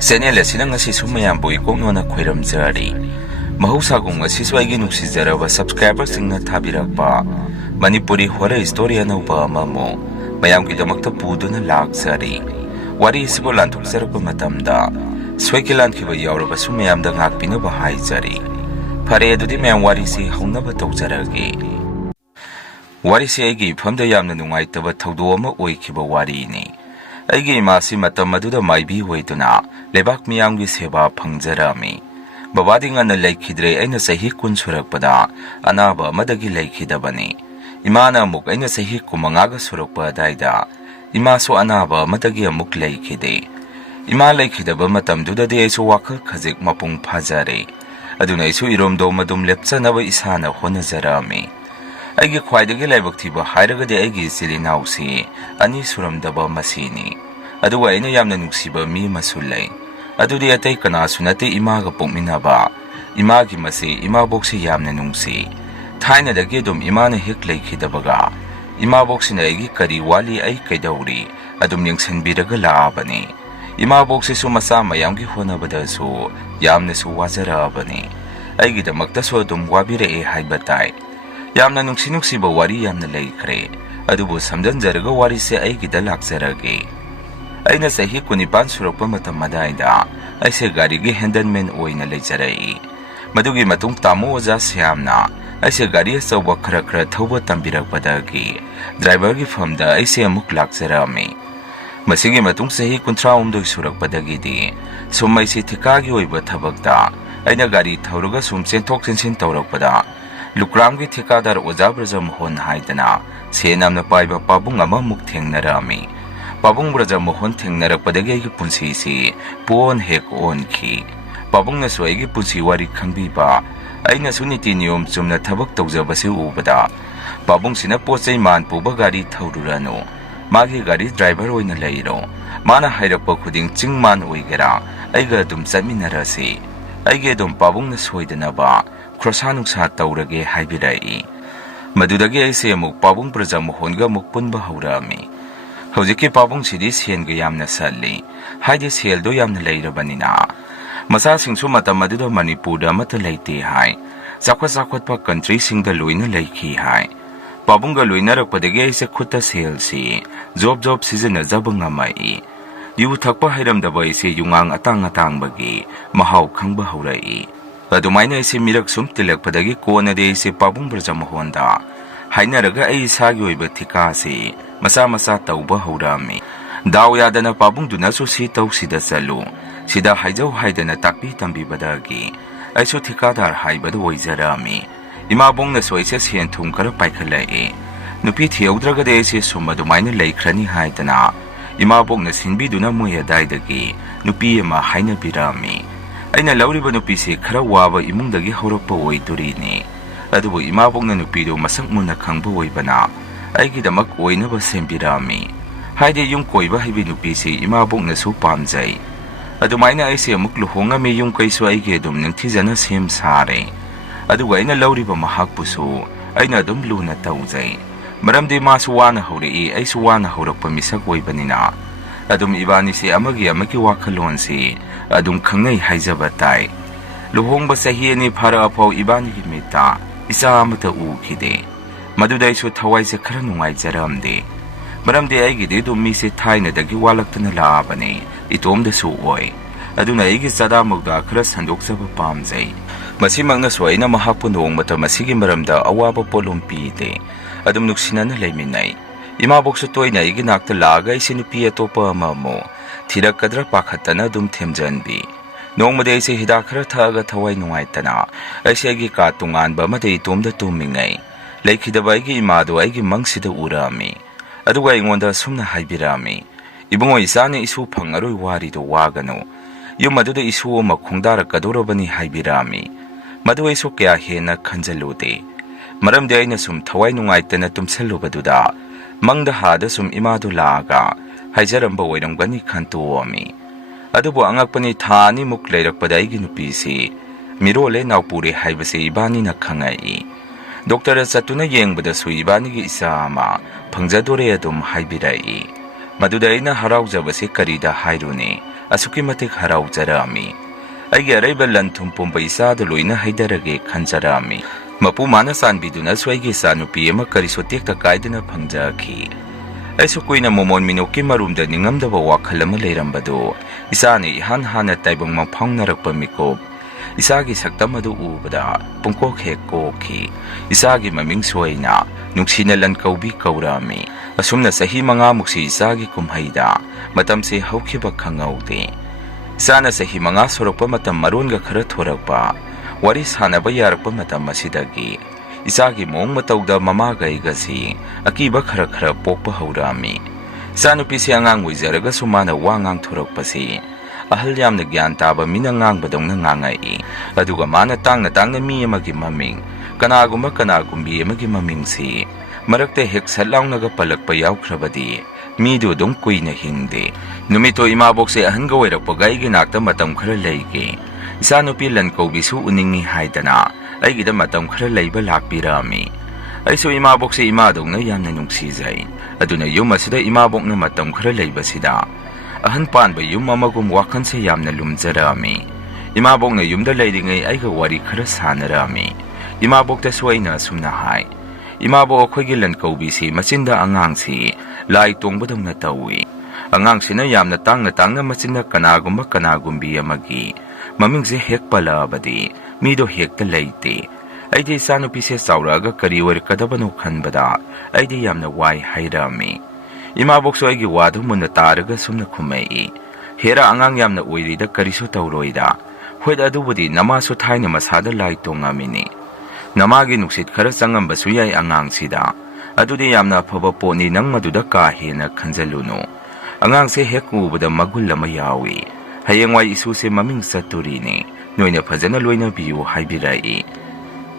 Channel ꯑꯁꯤꯅ ꯉꯁꯤꯁꯨ ꯃꯌꯥꯝꯕꯨ ꯏꯀꯣꯛꯅꯣꯅ ꯈꯣꯏꯔꯝꯖꯔꯤ ꯃꯍꯧꯁꯥꯒꯨꯝ ꯉꯁꯤꯁꯨ ꯑꯩꯒꯤ ꯅꯨꯡꯁꯤꯖꯔꯕ ꯁꯕꯁꯀ꯭ꯔꯥꯏꯕꯔꯁꯤꯡꯅ ꯊꯥꯕꯤꯔꯛꯄ ꯃꯅꯤꯄꯨꯔꯤ ꯍꯣꯔꯔ ꯁ꯭ꯇꯣꯔꯤ ꯑꯅꯧꯕ ꯑꯃꯃꯨꯛ ꯃꯌꯥꯝꯒꯤꯗꯃꯛꯇ ꯄꯨꯗꯨꯅ ꯂꯥꯛꯆꯔꯤ ꯋꯥꯔꯤ ꯑꯁꯤꯕꯨ ꯂꯥꯟꯊꯣꯛꯆꯔꯛꯄ ꯃꯇꯝꯗ ꯁꯣꯏꯈꯤ ꯂꯥꯟꯈꯤꯕ ꯌꯥꯎꯔꯕꯁꯨ ꯃꯌꯥꯝꯗ ꯉꯥꯛꯄꯤꯅꯕ ꯍꯥꯏꯖꯔꯤ ꯐꯔꯦ ꯑꯗꯨꯗꯤ ꯃꯌꯥꯝ ꯋꯥꯔꯤꯁꯤ ꯍꯧꯅꯕ ꯇꯧꯖꯔꯒꯦ ꯋꯥꯔꯤꯁꯤ ꯑꯩꯒꯤ ꯏꯐꯝꯗ ꯌꯥꯝꯅ ꯅꯨꯡꯉꯥꯏꯇꯕ ꯊꯧꯗꯣꯛ ꯑꯃ ꯑꯣꯏꯈꯤꯕ ꯋꯥꯔꯤꯅꯤ ꯑꯩꯒꯤ ꯏꯃꯥꯁꯤ ꯃꯇꯝ ꯑꯗꯨꯗ ꯃꯥꯏꯕꯤ ꯑꯣꯏꯗꯨꯅ ꯂꯩꯕꯥꯛ ꯃꯤꯌꯥꯝꯒꯤ ꯁꯦꯕꯥ ꯐꯪꯖꯔꯝꯃꯤ ꯕꯕꯥꯗꯤ ꯉꯟꯅ ꯂꯩꯈꯤꯗ꯭ꯔꯦ ꯑꯩꯅ ꯆꯍꯤ 10 ꯁꯨꯔꯛꯄꯗ ꯑꯅꯥꯕ ꯑꯃꯗꯒꯤ ꯂꯩꯈꯤꯗꯕꯅꯤ ꯏꯃꯥꯅ ꯑꯃꯨꯛ ꯑꯩꯅ ꯆꯍꯤ 15ꯒ ꯁꯨꯔꯛꯄ ꯑꯗꯥꯏꯗ ꯏꯃꯥꯁꯨ ꯑꯅꯥꯕ ꯑꯃꯗꯒꯤ ꯑꯃꯨꯛ ꯂꯩꯈꯤꯗꯦ ꯏꯃꯥ ꯂꯩꯈꯤꯗꯕ ꯃꯇꯝꯗꯨꯗꯗꯤ ꯑꯩꯁꯨ ꯋꯥꯈꯜ ꯈꯖꯤꯛ ꯃꯄꯨꯡ ꯐꯥꯖꯔꯦ ꯑꯗꯨꯅ ꯑꯩꯁꯨ ꯏꯔꯣꯝꯗꯣꯝ ꯑꯗꯨꯝ ꯂꯦꯞꯆꯅꯕ ꯏꯁꯥꯅ ꯍꯣꯠꯅꯖꯔꯝꯃꯤ ꯑꯩꯒꯤ ꯈ꯭ꯋꯥꯏꯗꯒꯤ ꯂꯥꯏꯕꯛ ꯊꯤꯕ ꯍꯥꯏꯔꯒꯗꯤ ꯑꯩꯒꯤ ꯏꯆꯤꯜ ꯏꯅꯥꯎꯁꯤ 2 ꯁꯨꯔꯝꯗꯕ ꯃꯁꯤꯅꯤ ꯑꯗꯨꯒ ꯑꯩꯅ ꯌꯥꯝꯅ ꯅꯨꯡꯁꯤꯕ ꯃꯤ ꯑꯃꯁꯨ ꯂꯩ ꯑꯗꯨꯗꯤ ꯑꯇꯩ ꯀꯅꯥꯁꯨ ꯅꯠꯇꯦ ꯏꯃꯥꯒ ꯄꯣꯛꯃꯤꯟꯅꯕ ꯏꯃꯥꯒꯤ ꯃꯆꯦ ꯏꯃꯥꯕꯣꯛꯁꯤ ꯌꯥꯝꯅ ꯅꯨꯡꯁꯤ ꯊꯥꯏꯅꯗꯒꯤ ꯑꯗꯨꯝ ꯏꯃꯥꯅ ꯍꯦꯛ ꯂꯩꯈꯤꯗꯕꯒ ꯏꯃꯥꯕꯣꯛꯁꯤꯅ ꯑꯩꯒꯤ ꯀꯔꯤ ꯋꯥꯠꯂꯤ ꯑꯩ ꯀꯩꯗꯧꯔꯤ ꯑꯗꯨꯝ ꯌꯦꯡꯁꯤꯟꯕꯤꯔꯒ ꯂꯥꯛꯑꯕꯅꯤ ꯏꯃꯥꯕꯣꯛꯁꯤꯁꯨ ꯃꯆꯥ ꯃꯌꯥꯝꯒꯤ ꯍꯣꯠꯅꯕꯗꯁꯨ ꯌꯥꯝꯅꯁꯨ ꯋꯥꯖꯔꯛꯑꯕꯅꯤ ꯑꯩꯒꯤꯗꯃꯛꯇꯁꯨ ꯑꯗꯨꯝ ꯋꯥꯕꯤꯔꯛꯑꯦ ꯍꯥꯏꯕ ꯇꯥꯏ ꯌꯥꯝꯅ ꯅꯨꯡꯁꯤꯕ ꯋꯥꯔꯤ ꯌꯥꯝꯅ ꯂꯩꯈ꯭ꯔꯦ ꯑꯗꯨꯕꯨ ꯁꯝꯖꯟꯖꯔꯒ ꯋꯥꯔꯤꯁꯦ ꯑꯩꯒꯤꯗ ꯂꯥꯛꯆꯔꯒꯦ ꯑꯩꯅ ꯆꯍꯤ 19 ꯁꯨꯔꯛꯄ ꯃꯇꯝ ꯑꯗꯥꯏꯗ ꯑꯩꯁꯦ ꯒꯥꯔꯤꯒꯤ ꯍꯦꯟꯗꯜꯃꯦꯟ ꯑꯣꯏꯅ ꯂꯩꯖꯔꯛꯏ ꯃꯗꯨꯒꯤ ꯃꯇꯨꯡ ꯇꯥꯃꯣ ꯑꯣꯖꯥ ꯁ꯭ꯌꯥꯝꯅ ꯑꯩꯁꯦ ꯒꯥꯔꯤ ꯑꯆꯧꯕ ꯈꯔ ꯊꯧꯕ ꯇꯝꯕꯤꯔꯛꯄꯗꯒꯤ ꯗ꯭ꯔꯥꯏꯚꯔꯒꯤ ꯐꯝꯗ ꯑꯩꯁꯦ ꯑꯃꯨꯛ ꯂꯥꯛꯆꯔꯝꯃꯤ ꯃꯁꯤꯒꯤ ꯃꯇꯨꯡ ꯆꯍꯤ 33 ꯁꯨꯔꯛꯄꯗꯒꯤꯗꯤ ꯁꯨꯝ ꯑꯩꯁꯦ ꯊꯤꯀꯥꯒꯤ ꯑꯣꯏꯕ ꯊꯕꯛꯇ ꯑꯩꯅ ꯒꯥꯔꯤ ꯊꯧꯔꯒ ꯁꯨꯝ ꯆꯦꯟꯊꯣꯛ ꯆꯦꯟꯁꯤꯟ ꯇꯧꯔꯛꯄꯗ ꯂꯨꯀ꯭ꯔꯥꯝꯒꯤ ꯊꯤꯀꯥꯗꯥꯔ ꯑꯣꯖꯥ ꯕ꯭ꯔꯖꯃꯣꯍꯟ ꯍꯥꯏꯗꯅ ꯁꯦꯟ ꯌꯥꯝꯅ ꯄꯥꯏꯕ ꯄꯥꯕꯨꯡ ꯑꯃꯃꯨꯛ ꯊꯦꯡꯅꯔꯝꯃꯤ ꯄꯥꯕꯨꯡ ꯕ꯭ꯔꯖꯃꯣꯍꯟ ꯊꯦꯡꯅꯔꯛꯄꯗꯒꯤ ꯑꯩꯒꯤ ꯄꯨꯟꯁꯤꯁꯤ ꯄꯨꯑꯣꯟ ꯍꯦꯛ ꯑꯣꯟꯈꯤ ꯄꯥꯕꯨꯡꯅꯁꯨ ꯑꯩꯒꯤ ꯄꯨꯟꯁꯤ ꯋꯥꯔꯤ ꯈꯪꯕꯤꯕ ꯑꯩꯅꯁꯨ ꯅꯤꯇꯤ ꯅꯤꯌꯣꯝ ꯆꯨꯝꯅ ꯊꯕꯛ ꯇꯧꯖꯕꯁꯤ ꯎꯕꯗ ꯄꯥꯕꯨꯡꯁꯤꯅ ꯄꯣꯠꯆꯩ ꯃꯥꯟ ꯄꯨꯕ ꯒꯥꯔꯤ ꯊꯧꯔꯨꯔꯅꯨ ꯃꯥꯒꯤ ꯒꯥꯔꯤ ꯗ꯭ꯔꯥꯏꯚꯔ ꯑꯣꯏꯅ ꯂꯩꯔꯣ ꯃꯥꯅ ꯍꯥꯏꯔꯛꯄ ꯈꯨꯗꯤꯡ ꯆꯤꯡ ꯃꯥꯟ ꯑꯣꯏꯒꯦꯔꯥ ꯑꯩꯒ ꯑꯗꯨꯝ ꯆꯠꯃꯤꯟꯅꯔꯁꯤ ꯑꯩꯒꯤ ꯑꯗꯨꯝ ꯄꯥꯕꯨꯡꯅ ꯁꯣꯏꯗꯅꯕ ꯈ꯭ꯔꯣꯁꯥ ꯅꯨꯡꯁꯥ ꯇꯧꯔꯒꯦ ꯍꯥꯏꯕꯤꯔꯛꯏ ꯃꯗꯨꯗꯒꯤ ꯑꯩꯁꯦ ꯑꯃꯨꯛ ꯄꯥꯕꯨꯡ ꯕ꯭ꯔꯖꯃꯣꯍꯟꯒ ꯑꯃꯨꯛ ꯄꯨꯟꯕ ꯍꯧꯔꯛꯑꯝꯃꯤ ꯍꯧꯖꯤꯛꯀꯤ ꯄꯥꯕꯨꯡꯁꯤꯗꯤ ꯁꯦꯟꯒ ꯌꯥꯝꯅ ꯁꯜꯂꯤ ꯍꯥꯏꯗꯤ ꯁꯦꯜꯗꯣ ꯌꯥꯝꯅ ꯂꯩꯔꯕꯅꯤꯅ ꯃꯆꯥꯁꯤꯡꯁꯨ ꯃꯇꯝ ꯑꯗꯨꯗ ꯃꯅꯤꯄꯨꯔꯗ ꯑꯃꯠꯇ ꯂꯩꯇꯦ ꯍꯥꯏ ꯆꯥꯎꯈꯠꯄ ꯀꯟꯇ꯭ꯔꯤꯁꯤꯡꯗ ꯂꯣꯏꯅ ꯂꯩꯈꯤ ꯍꯥꯏ ꯄꯥꯕꯨꯡꯒ ꯂꯣꯏꯅꯔꯛꯄꯗꯒꯤ ꯑꯩꯁꯦ ꯈꯨꯠꯇ ꯁꯦꯜꯁꯤ ꯖꯣꯕ ꯁꯤꯖꯤꯟꯅꯖꯕ ꯉꯝꯃꯛꯏ ꯌꯨ ꯊꯛꯄ ꯍꯩꯔꯝꯗꯕ ꯑꯩꯁꯦ ꯌꯨꯉꯥꯡ ꯑꯇꯥꯡꯕꯒꯤ ꯃꯍꯥꯎ ꯈꯪꯕ ꯍꯧꯔꯛꯏ ꯑꯗꯨꯃꯥꯏꯅ ꯑꯩꯁꯦ ꯃꯤꯔꯛ ꯁꯨꯝ ꯇꯤꯜꯂꯛꯄꯗꯒꯤ ꯀꯣꯟꯅꯗꯤ ꯑꯩꯁꯦ ꯄꯥꯕꯨꯡ ꯕ꯭ꯔꯖꯃꯣꯍꯟꯗ ꯍꯥꯏꯅꯔꯒ ꯑꯩ ꯏꯁꯥꯒꯤ ꯑꯣꯏꯕ ꯊꯤꯀꯥꯁꯤ ꯃꯆꯥ ꯇꯧꯕ ꯍꯧꯔꯛꯑꯝꯃꯤ ꯗꯥꯎ ꯌꯥꯗꯅ ꯄꯥꯕꯨꯡꯗꯨꯅꯁꯨ ꯁꯤ ꯇꯧ ꯁꯤꯗ ꯆꯠꯂꯨ ꯁꯤꯗ ꯍꯥꯏꯖꯧ ꯍꯥꯏꯗꯅ ꯇꯥꯛꯄꯤ ꯇꯝꯕꯤꯕꯗꯒꯤ ꯑꯩꯁꯨ ꯊꯤꯀꯥꯗꯥꯔ ꯍꯥꯏꯕꯗꯨ ꯑꯣꯏꯖꯔꯛꯑꯝꯃꯤ ꯏꯃꯥꯕꯣꯡꯅꯁꯨ ꯑꯩꯁꯦ ꯁꯦꯟ ꯊꯨꯝ ꯈꯔ ꯄꯥꯏꯈꯠꯂꯛꯏ ꯅꯨꯄꯤ ꯊꯤꯍꯧꯗ꯭ꯔꯒꯗꯤ ꯑꯩꯁꯦ ꯁꯨꯝ ꯑꯗꯨꯃꯥꯏꯅ ꯂꯩꯈ꯭ꯔꯅꯤ ꯍꯥꯏꯗꯅ ꯏꯃꯥꯕꯣꯛꯅ ꯁꯤꯟꯕꯤꯗꯨꯅ ꯃꯣꯏ ꯑꯗꯥꯏꯗꯒꯤ ꯅꯨꯄꯤ ꯑꯃ ꯍꯥꯏꯅꯕꯤꯔꯛꯑꯝꯃꯤ ꯑꯩꯅ ꯂꯧꯔꯤꯕ ꯅꯨꯄꯤꯁꯤ ꯈꯔ ꯋꯥꯕ ꯏꯃꯨꯡꯗꯒꯤ ꯍꯧꯔꯛꯄ ꯑꯣꯏꯗꯣꯔꯤꯅꯤ ꯑꯗꯨꯕꯨ ꯏꯃꯥꯕꯣꯛꯅ ꯅꯨꯄꯤꯗꯨ ꯃꯁꯛ ꯃꯨꯟꯅ ꯈꯪꯕ ꯑꯣꯏꯕꯅ ꯑꯩꯒꯤꯗꯃꯛ ꯑꯣꯏꯅꯕ ꯁꯦꯝꯕꯤꯔꯛꯑꯝꯃꯤ ꯍꯥꯏꯗꯤ ꯌꯨꯝ ꯀꯣꯏꯕ ꯍꯩꯕꯤ ꯅꯨꯄꯤꯁꯤ ꯏꯃꯥꯕꯣꯛꯅꯁꯨ ꯄꯥꯝꯖꯩ ꯑꯗꯨꯃꯥꯏꯅ ꯑꯩꯁꯦ ꯑꯃꯨꯛ ꯂꯨꯍꯣꯡꯉꯝꯃꯤ ꯌꯨꯝ ꯀꯩꯁꯨ ꯑꯩꯒꯤ ꯑꯗꯨꯝ ꯅꯤꯡꯊꯤꯖꯅ ꯁꯦꯝ ꯁꯥꯔꯦ ꯑꯗꯨꯒ ꯑꯩꯅ ꯂꯧꯔꯤꯕ ꯃꯍꯥꯛꯄꯨꯁꯨ ꯑꯩꯅ ꯑꯗꯨꯝ ꯂꯨꯅ ꯇꯧꯖꯩ ꯃꯔꯝꯗꯤ ꯃꯥꯁꯨ ꯋꯥꯅ ꯍꯧꯔꯛꯏ ꯑꯩꯁꯨ ꯋꯥꯅ ꯍꯧꯔꯛꯄ ꯃꯤꯁꯛ ꯑꯣꯏꯕꯅꯤꯅ ꯑꯗꯨꯝ ꯏꯕꯥꯅꯤꯁꯤ ꯑꯃꯒꯤ ꯋꯥꯈꯜꯂꯣꯟꯁꯤ ꯑꯗꯨꯝ ꯈꯪꯅꯩ ꯍꯥꯏꯖꯕ ꯇꯥꯏ ꯂꯨꯍꯣꯡꯕ ꯆꯍꯤ 2 ꯐꯥꯔꯛꯑꯐꯥꯎ ꯏꯕꯥꯅꯤꯒꯤ ꯃꯤꯠꯇ ꯏꯆꯥ ꯑꯃꯠꯇ ꯎꯈꯤꯗꯦ ꯃꯗꯨꯗ ꯑꯩꯁꯨ ꯊꯋꯥꯏꯁꯦ ꯈꯔ ꯅꯨꯡꯉꯥꯏꯖꯔꯝꯗꯦ ꯃꯔꯝꯗꯤ ꯑꯩꯒꯤꯗꯤ ꯑꯗꯨꯝ ꯃꯤꯁꯦ ꯊꯥꯏꯅꯗꯒꯤ ꯋꯥꯠꯂꯛꯇꯅ ꯂꯥꯛꯑꯕꯅꯤ ꯏꯇꯣꯝꯗꯁꯨ ꯑꯣꯏ ꯑꯗꯨꯅ ꯑꯩꯒꯤ ꯆꯥꯗꯥ ꯃꯧꯗꯥ ꯈꯔ ꯁꯟꯗꯣꯛꯆꯕ ꯄꯥꯝꯖꯩ ꯃꯁꯤꯃꯛꯅꯁꯨ ꯑꯩꯅ ꯃꯍꯥꯛꯄꯨ ꯅꯣꯡꯃꯇ ꯃꯁꯤꯒꯤ ꯃꯔꯝꯗ ꯑꯋꯥꯕ ꯄꯣꯠꯂꯨꯝ ꯄꯤꯗꯦ ꯑꯗꯨꯝ ꯅꯨꯡꯁꯤꯅꯅ ꯂꯩꯃꯤꯟꯅꯩ ꯏꯃꯥꯕꯣꯛꯁꯨ ꯇꯣꯏꯅ ꯑꯩꯒꯤ ꯅꯥꯛꯇ ꯂꯥꯛꯑꯒ ꯑꯩꯁꯦ ꯅꯨꯄꯤ ꯑꯇꯣꯞꯄ ꯑꯃꯃꯨꯛ ꯊꯤꯔꯛꯀꯗ꯭ꯔꯥ ꯄꯥꯈꯠꯇꯅ ꯑꯗꯨꯝ ꯊꯦꯝꯖꯟꯕꯤ ꯅꯣꯡꯃꯗꯤ ꯑꯩꯁꯦ ꯍꯤꯗꯥꯛ ꯈꯔ ꯊꯛꯑꯒ ꯊꯋꯥꯏ ꯅꯨꯡꯉꯥꯏꯇꯅ ꯑꯩꯁꯦ ꯑꯩꯒꯤ ꯀꯥ ꯇꯣꯉꯥꯟꯕ ꯑꯃꯗ ꯏꯇꯣꯝꯗ ꯇꯨꯝꯃꯤꯉꯩ ꯂꯩꯈꯤꯗꯕ ꯑꯩꯒꯤ ꯏꯃꯥꯗꯣ ꯑꯩꯒꯤ ꯃꯪꯁꯤꯗ ꯎꯔꯛꯑꯝꯃꯤ ꯑꯗꯨꯒ ꯑꯩꯉꯣꯟꯗ ꯑꯁꯨꯝꯅ ꯍꯥꯏꯕꯤꯔꯛꯑꯝꯃꯤ ꯏꯕꯨꯡꯉꯣ ꯏꯆꯥꯅ ꯏꯁꯨ ꯐꯪꯉꯔꯣꯏ ꯋꯥꯔꯤꯗꯣ ꯋꯥꯒꯅꯨ ꯌꯨꯝ ꯑꯗꯨꯗ ꯏꯁꯨ ꯑꯃ ꯈꯣꯡꯗꯥꯔꯛꯀꯗꯧꯔꯕꯅꯤ ꯍꯥꯏꯕꯤꯔꯛꯑꯝꯃꯤ ꯃꯗꯨ ꯑꯩꯁꯨ ꯀꯌꯥ ꯍꯦꯟꯅ ꯈꯟꯖꯜꯂꯨꯗꯦ ꯃꯔꯝꯗꯤ ꯑꯩꯅ ꯁꯨꯝ ꯊꯋꯥꯏ ꯅꯨꯡꯉꯥꯏꯇꯅ ꯇꯨꯝꯁꯜꯂꯨꯕꯗꯨꯗ ꯃꯪꯗ ꯍꯥꯗ ꯁꯨꯝ ꯏꯃꯥꯗꯨ ꯂꯥꯛꯑꯒ ꯍꯥꯏꯖꯔꯝꯕ ꯑꯣꯏꯔꯝꯒꯅꯤ ꯈꯟꯇꯣꯛꯑꯝꯃꯤ ꯑꯗꯨꯕꯨ ꯑꯉꯛꯄꯅꯤ ꯊꯥ 2ꯃꯨꯛ ꯂꯩꯔꯛꯄꯗ ꯑꯩꯒꯤ ꯅꯨꯄꯤꯁꯤ ꯃꯤꯔꯣꯜꯂꯦ ꯅꯥꯎꯄꯨꯔꯦ ꯍꯥꯏꯕꯁꯤ ꯏꯕꯥꯅꯤꯅ ꯈꯪꯉꯛꯏ ꯗꯣꯛꯇꯔꯗ ꯆꯠꯇꯨꯅ ꯌꯦꯡꯕꯗꯁꯨ ꯏꯕꯥꯅꯤꯒꯤ ꯏꯆꯥ ꯑꯃ ꯐꯪꯖꯗꯣꯔꯦ ꯑꯗꯨꯝ ꯍꯥꯏꯕꯤꯔꯛꯏ ꯃꯗꯨꯗ ꯑꯩꯅ ꯍꯔꯥꯎꯖꯕꯁꯤ ꯀꯔꯤꯗ ꯍꯥꯏꯔꯨꯅꯤ ꯑꯁꯨꯛꯀꯤ ꯃꯇꯤꯛ ꯍꯔꯥꯎꯖꯔꯛꯑꯝꯃꯤ꯫ ꯑꯩꯒꯤ ꯑꯔꯩꯕ ꯂꯟ ꯊꯨꯝ ꯄꯨꯝꯕ ꯏꯆꯥꯗ ꯂꯣꯏꯅ ꯍꯩꯗꯔꯒꯦ ꯈꯟꯖꯔꯛꯑꯝꯃꯤ꯫ ꯃꯄꯨ ꯃꯥꯅ ꯆꯥꯟꯕꯤꯗꯨꯅꯁꯨ ꯑꯩꯒꯤ ꯏꯆꯥꯅꯨꯄꯤ ꯑꯃ ꯀꯔꯤꯁꯨ ꯇꯦꯛꯇ ꯀꯥꯏꯗꯅ ꯐꯪꯖꯈꯤ꯫ ꯑꯩꯁꯨ ꯀꯨꯏꯅ ꯃꯣꯃꯣꯟ ꯃꯤꯅꯣꯛꯀꯤ ꯃꯔꯨꯝꯗ ꯅꯤꯡꯉꯝꯗꯕ ꯋꯥꯈꯜ ꯑꯃ ꯂꯩꯔꯝꯕꯗꯨ ꯏꯆꯥꯅ ꯏꯍꯥꯟ ꯍꯥꯟꯅ ꯇꯥꯏꯕꯪ ꯃꯪꯐꯥꯎꯅꯔꯛꯄ ꯃꯤꯀꯨꯞ ꯏꯆꯥꯒꯤ ꯁꯛꯇꯝ ꯑꯗꯨ ꯎꯕꯗ ꯄꯨꯡꯀꯣꯛ ꯍꯦꯛ ꯀꯣꯛꯈꯤ꯫ ꯏꯆꯥꯒꯤ ꯃꯃꯤꯡꯁꯨ ꯑꯩꯅ ꯅꯨꯡꯁꯤꯅ ꯂꯟꯀꯧꯕꯤ ꯀꯧꯔꯛꯑꯝꯃꯤ꯫ ꯑꯁꯨꯝꯅ ꯆꯍꯤ 5ꯃꯨꯛꯁꯤ ꯏꯆꯥꯒꯤ ꯀꯨꯝꯍꯩꯗ ꯃꯇꯝꯁꯦ ꯍꯧꯈꯤꯕ ꯈꯪꯍꯧꯗꯦ꯫ ꯏꯆꯥꯅ ꯆꯍꯤ 5 ꯁꯨꯔꯛꯄ ꯃꯇꯝ ꯃꯔꯣꯟꯒ ꯈꯔ ꯊꯣꯔꯛꯄ, ꯋꯥꯔꯤ ꯁꯥꯟꯅꯕ ꯌꯥꯔꯛꯄ ꯃꯇꯝ ꯑꯁꯤꯗꯒꯤ ꯏꯆꯥꯒꯤ ꯃꯑꯣꯡ ꯃꯇꯧꯗ ꯃꯃꯥꯒ ꯑꯩꯒꯁꯤ ꯑꯀꯤꯕ ꯈꯔ ꯈꯔ ꯄꯣꯛꯄ ꯍꯧꯔꯛꯑꯝꯃꯤ꯫ ꯏꯆꯥꯅꯨꯄꯤꯁꯤ ꯑꯉꯥꯡ ꯑꯣꯏꯖꯔꯒꯁꯨ ꯃꯥꯅ ꯋꯥ ꯉꯥꯡꯊꯣꯔꯛꯄꯁꯤ ꯑꯍꯜ ꯌꯥꯝꯅ ꯒ꯭ꯌꯥꯟ ꯇꯥꯕ ꯃꯤꯅ ꯉꯥꯡꯕꯗꯧꯅ ꯉꯥꯡꯉꯛꯏ꯫ ꯑꯗꯨꯒ ꯃꯥꯅ ꯇꯥꯡꯅ ꯇꯥꯡꯅ ꯃꯤ ꯑꯃꯒꯤ ꯃꯃꯤꯡ, ꯀꯅꯥꯒꯨꯝꯕ ꯀꯅꯥꯒꯨꯝꯕꯤ ꯑꯃꯒꯤ ꯃꯃꯤꯡꯁꯤ ꯃꯔꯛꯇ ꯍꯦꯛ ꯁꯠ ꯂꯥꯎꯅꯒ ꯄꯜꯂꯛꯄ ꯌꯥꯎꯈ꯭ꯔꯕꯗꯤ ꯃꯤꯗꯨ ꯑꯗꯨꯝ ꯀꯨꯏꯅ ꯍꯤꯡꯗꯦ꯫ ꯅꯨꯃꯤꯠꯇꯣ ꯏꯃꯥꯕꯣꯛꯁꯦ ꯑꯍꯟꯒ ꯑꯣꯏꯔꯛꯄꯒ ꯑꯩꯒꯤ ꯅꯥꯛꯇ ꯃꯇꯝ ꯈꯔ ꯂꯩꯒꯦ, ꯏꯆꯥꯅꯨꯄꯤ ꯂꯟꯀꯧꯕꯤꯁꯨ ꯎꯅꯤꯡꯉꯤ ꯍꯥꯏꯗꯅ ꯑꯩꯒꯤꯗ ꯃꯇꯝ ꯈꯔ ꯂꯩꯕ ꯂꯥꯛꯄꯤꯔꯛꯑꯝꯃꯤ꯫ ꯑꯩꯁꯨ ꯏꯃꯥꯕꯣꯛꯁꯦ ꯏꯃꯥꯗꯧꯅ ꯌꯥꯝꯅ ꯅꯨꯡꯁꯤꯖꯩ꯫ ꯑꯗꯨꯅ ꯌꯨꯝ ꯑꯁꯤꯗ ꯏꯃꯥꯕꯣꯛꯅ ꯃꯇꯝ ꯈꯔ ꯂꯩꯕꯁꯤꯗ ꯑꯍꯟ ꯄꯥꯟꯕ ꯌꯨꯝ ꯑꯃꯒꯨꯝ ꯋꯥꯈꯜꯁꯦ ꯌꯥꯝꯅ ꯂꯨꯝꯖꯔꯛꯑꯝꯃꯤ꯫ ꯏꯃꯥꯕꯣꯛꯅ ꯌꯨꯝꯗ ꯂꯩꯔꯤꯉꯩ ꯑꯩꯒ ꯋꯥꯔꯤ ꯈꯔ ꯁꯥꯟꯅꯔꯛꯑꯝꯃꯤ꯫ ꯏꯃꯥꯕꯣꯛꯇꯁꯨ ꯑꯩꯅ ꯑꯁꯨꯝꯅ ꯍꯥꯏ, ꯏꯃꯥꯕꯣꯛ, ꯑꯩꯈꯣꯏꯒꯤ ꯂꯟꯀꯧꯕꯤꯁꯤ ꯃꯆꯤꯟꯗ ꯑꯉꯥꯡꯁꯤ ꯂꯥꯏ ꯇꯣꯡꯕꯗꯧꯅ ꯇꯧꯏ꯫ ꯑꯉꯥꯡꯁꯤꯅ ꯌꯥꯝꯅ ꯇꯥꯡꯅ ꯇꯥꯡꯅ ꯃꯆꯤꯟꯗ ꯀꯅꯥꯒꯨꯝꯕ ꯀꯅꯥꯒꯨꯝꯕꯤ ꯑꯃꯒꯤ ꯃꯃꯤꯡꯁꯦ ꯍꯦꯛ ꯄꯜꯂꯛꯑꯕꯗꯤ ꯃꯤꯗꯣ ꯍꯦꯛꯇ ꯂꯩꯇꯦ꯫ ꯑꯩꯗꯤ ꯏꯆꯥꯅꯨꯄꯤꯁꯦ ꯆꯥꯎꯔꯛꯑꯒ ꯀꯔꯤ ꯑꯣꯏꯔꯛꯀꯗꯕꯅꯣ ꯈꯟꯕꯗ ꯑꯩꯗꯤ ꯌꯥꯝꯅ ꯋꯥꯏ ꯍꯥꯏꯔꯛꯑꯝꯃꯤ꯫ ꯏꯃꯥꯕꯣꯛꯁꯨ ꯑꯩꯒꯤ ꯋꯥꯗꯨ ꯃꯨꯟꯅ ꯇꯥꯔꯒ ꯁꯨꯝꯅ ꯈꯨꯝꯃꯛꯏ, ꯍꯦꯔꯥ, ꯑꯉꯥꯡ ꯌꯥꯝꯅ ꯑꯣꯏꯔꯤꯗ ꯀꯔꯤꯁꯨ ꯇꯧꯔꯣꯏꯗ꯫ ꯍꯣꯏ, ꯑꯗꯨꯕꯨꯗꯤ ꯅꯃꯥꯁꯨ ꯊꯥꯏꯅ ꯃꯁꯥꯗ ꯂꯥꯏ ꯇꯣꯡꯉꯝꯃꯤꯅꯤ꯫ ꯅꯃꯥꯒꯤ ꯅꯨꯡꯁꯤꯠ ꯈꯔ ꯆꯪꯉꯝꯕꯁꯨ ꯌꯥꯏ ꯑꯉꯥꯡꯁꯤꯗ꯫ ꯑꯗꯨꯗꯤ ꯌꯥꯝꯅ ꯑꯐꯕ ꯄꯣꯠꯅꯤ, ꯅꯪ ꯃꯗꯨꯗ ꯀꯥ ꯍꯦꯟꯅ ꯈꯟꯖꯜꯂꯨꯅꯨ꯫ ꯑꯉꯥꯡꯁꯦ ꯍꯦꯛ ꯎꯕꯗ ꯃꯒꯨꯟ ꯑꯃ ꯌꯥꯎꯏ꯫ ꯍꯌꯦꯡꯋꯥꯏ ꯏꯁꯨꯁꯦ ꯃꯃꯤꯡ ꯆꯠꯇꯣꯔꯤꯅꯤ, ꯅꯣꯏꯅ ꯐꯖꯅ ꯂꯣꯏꯅꯕꯤꯌꯨ ꯍꯥꯏꯕꯤꯔꯛꯏ꯫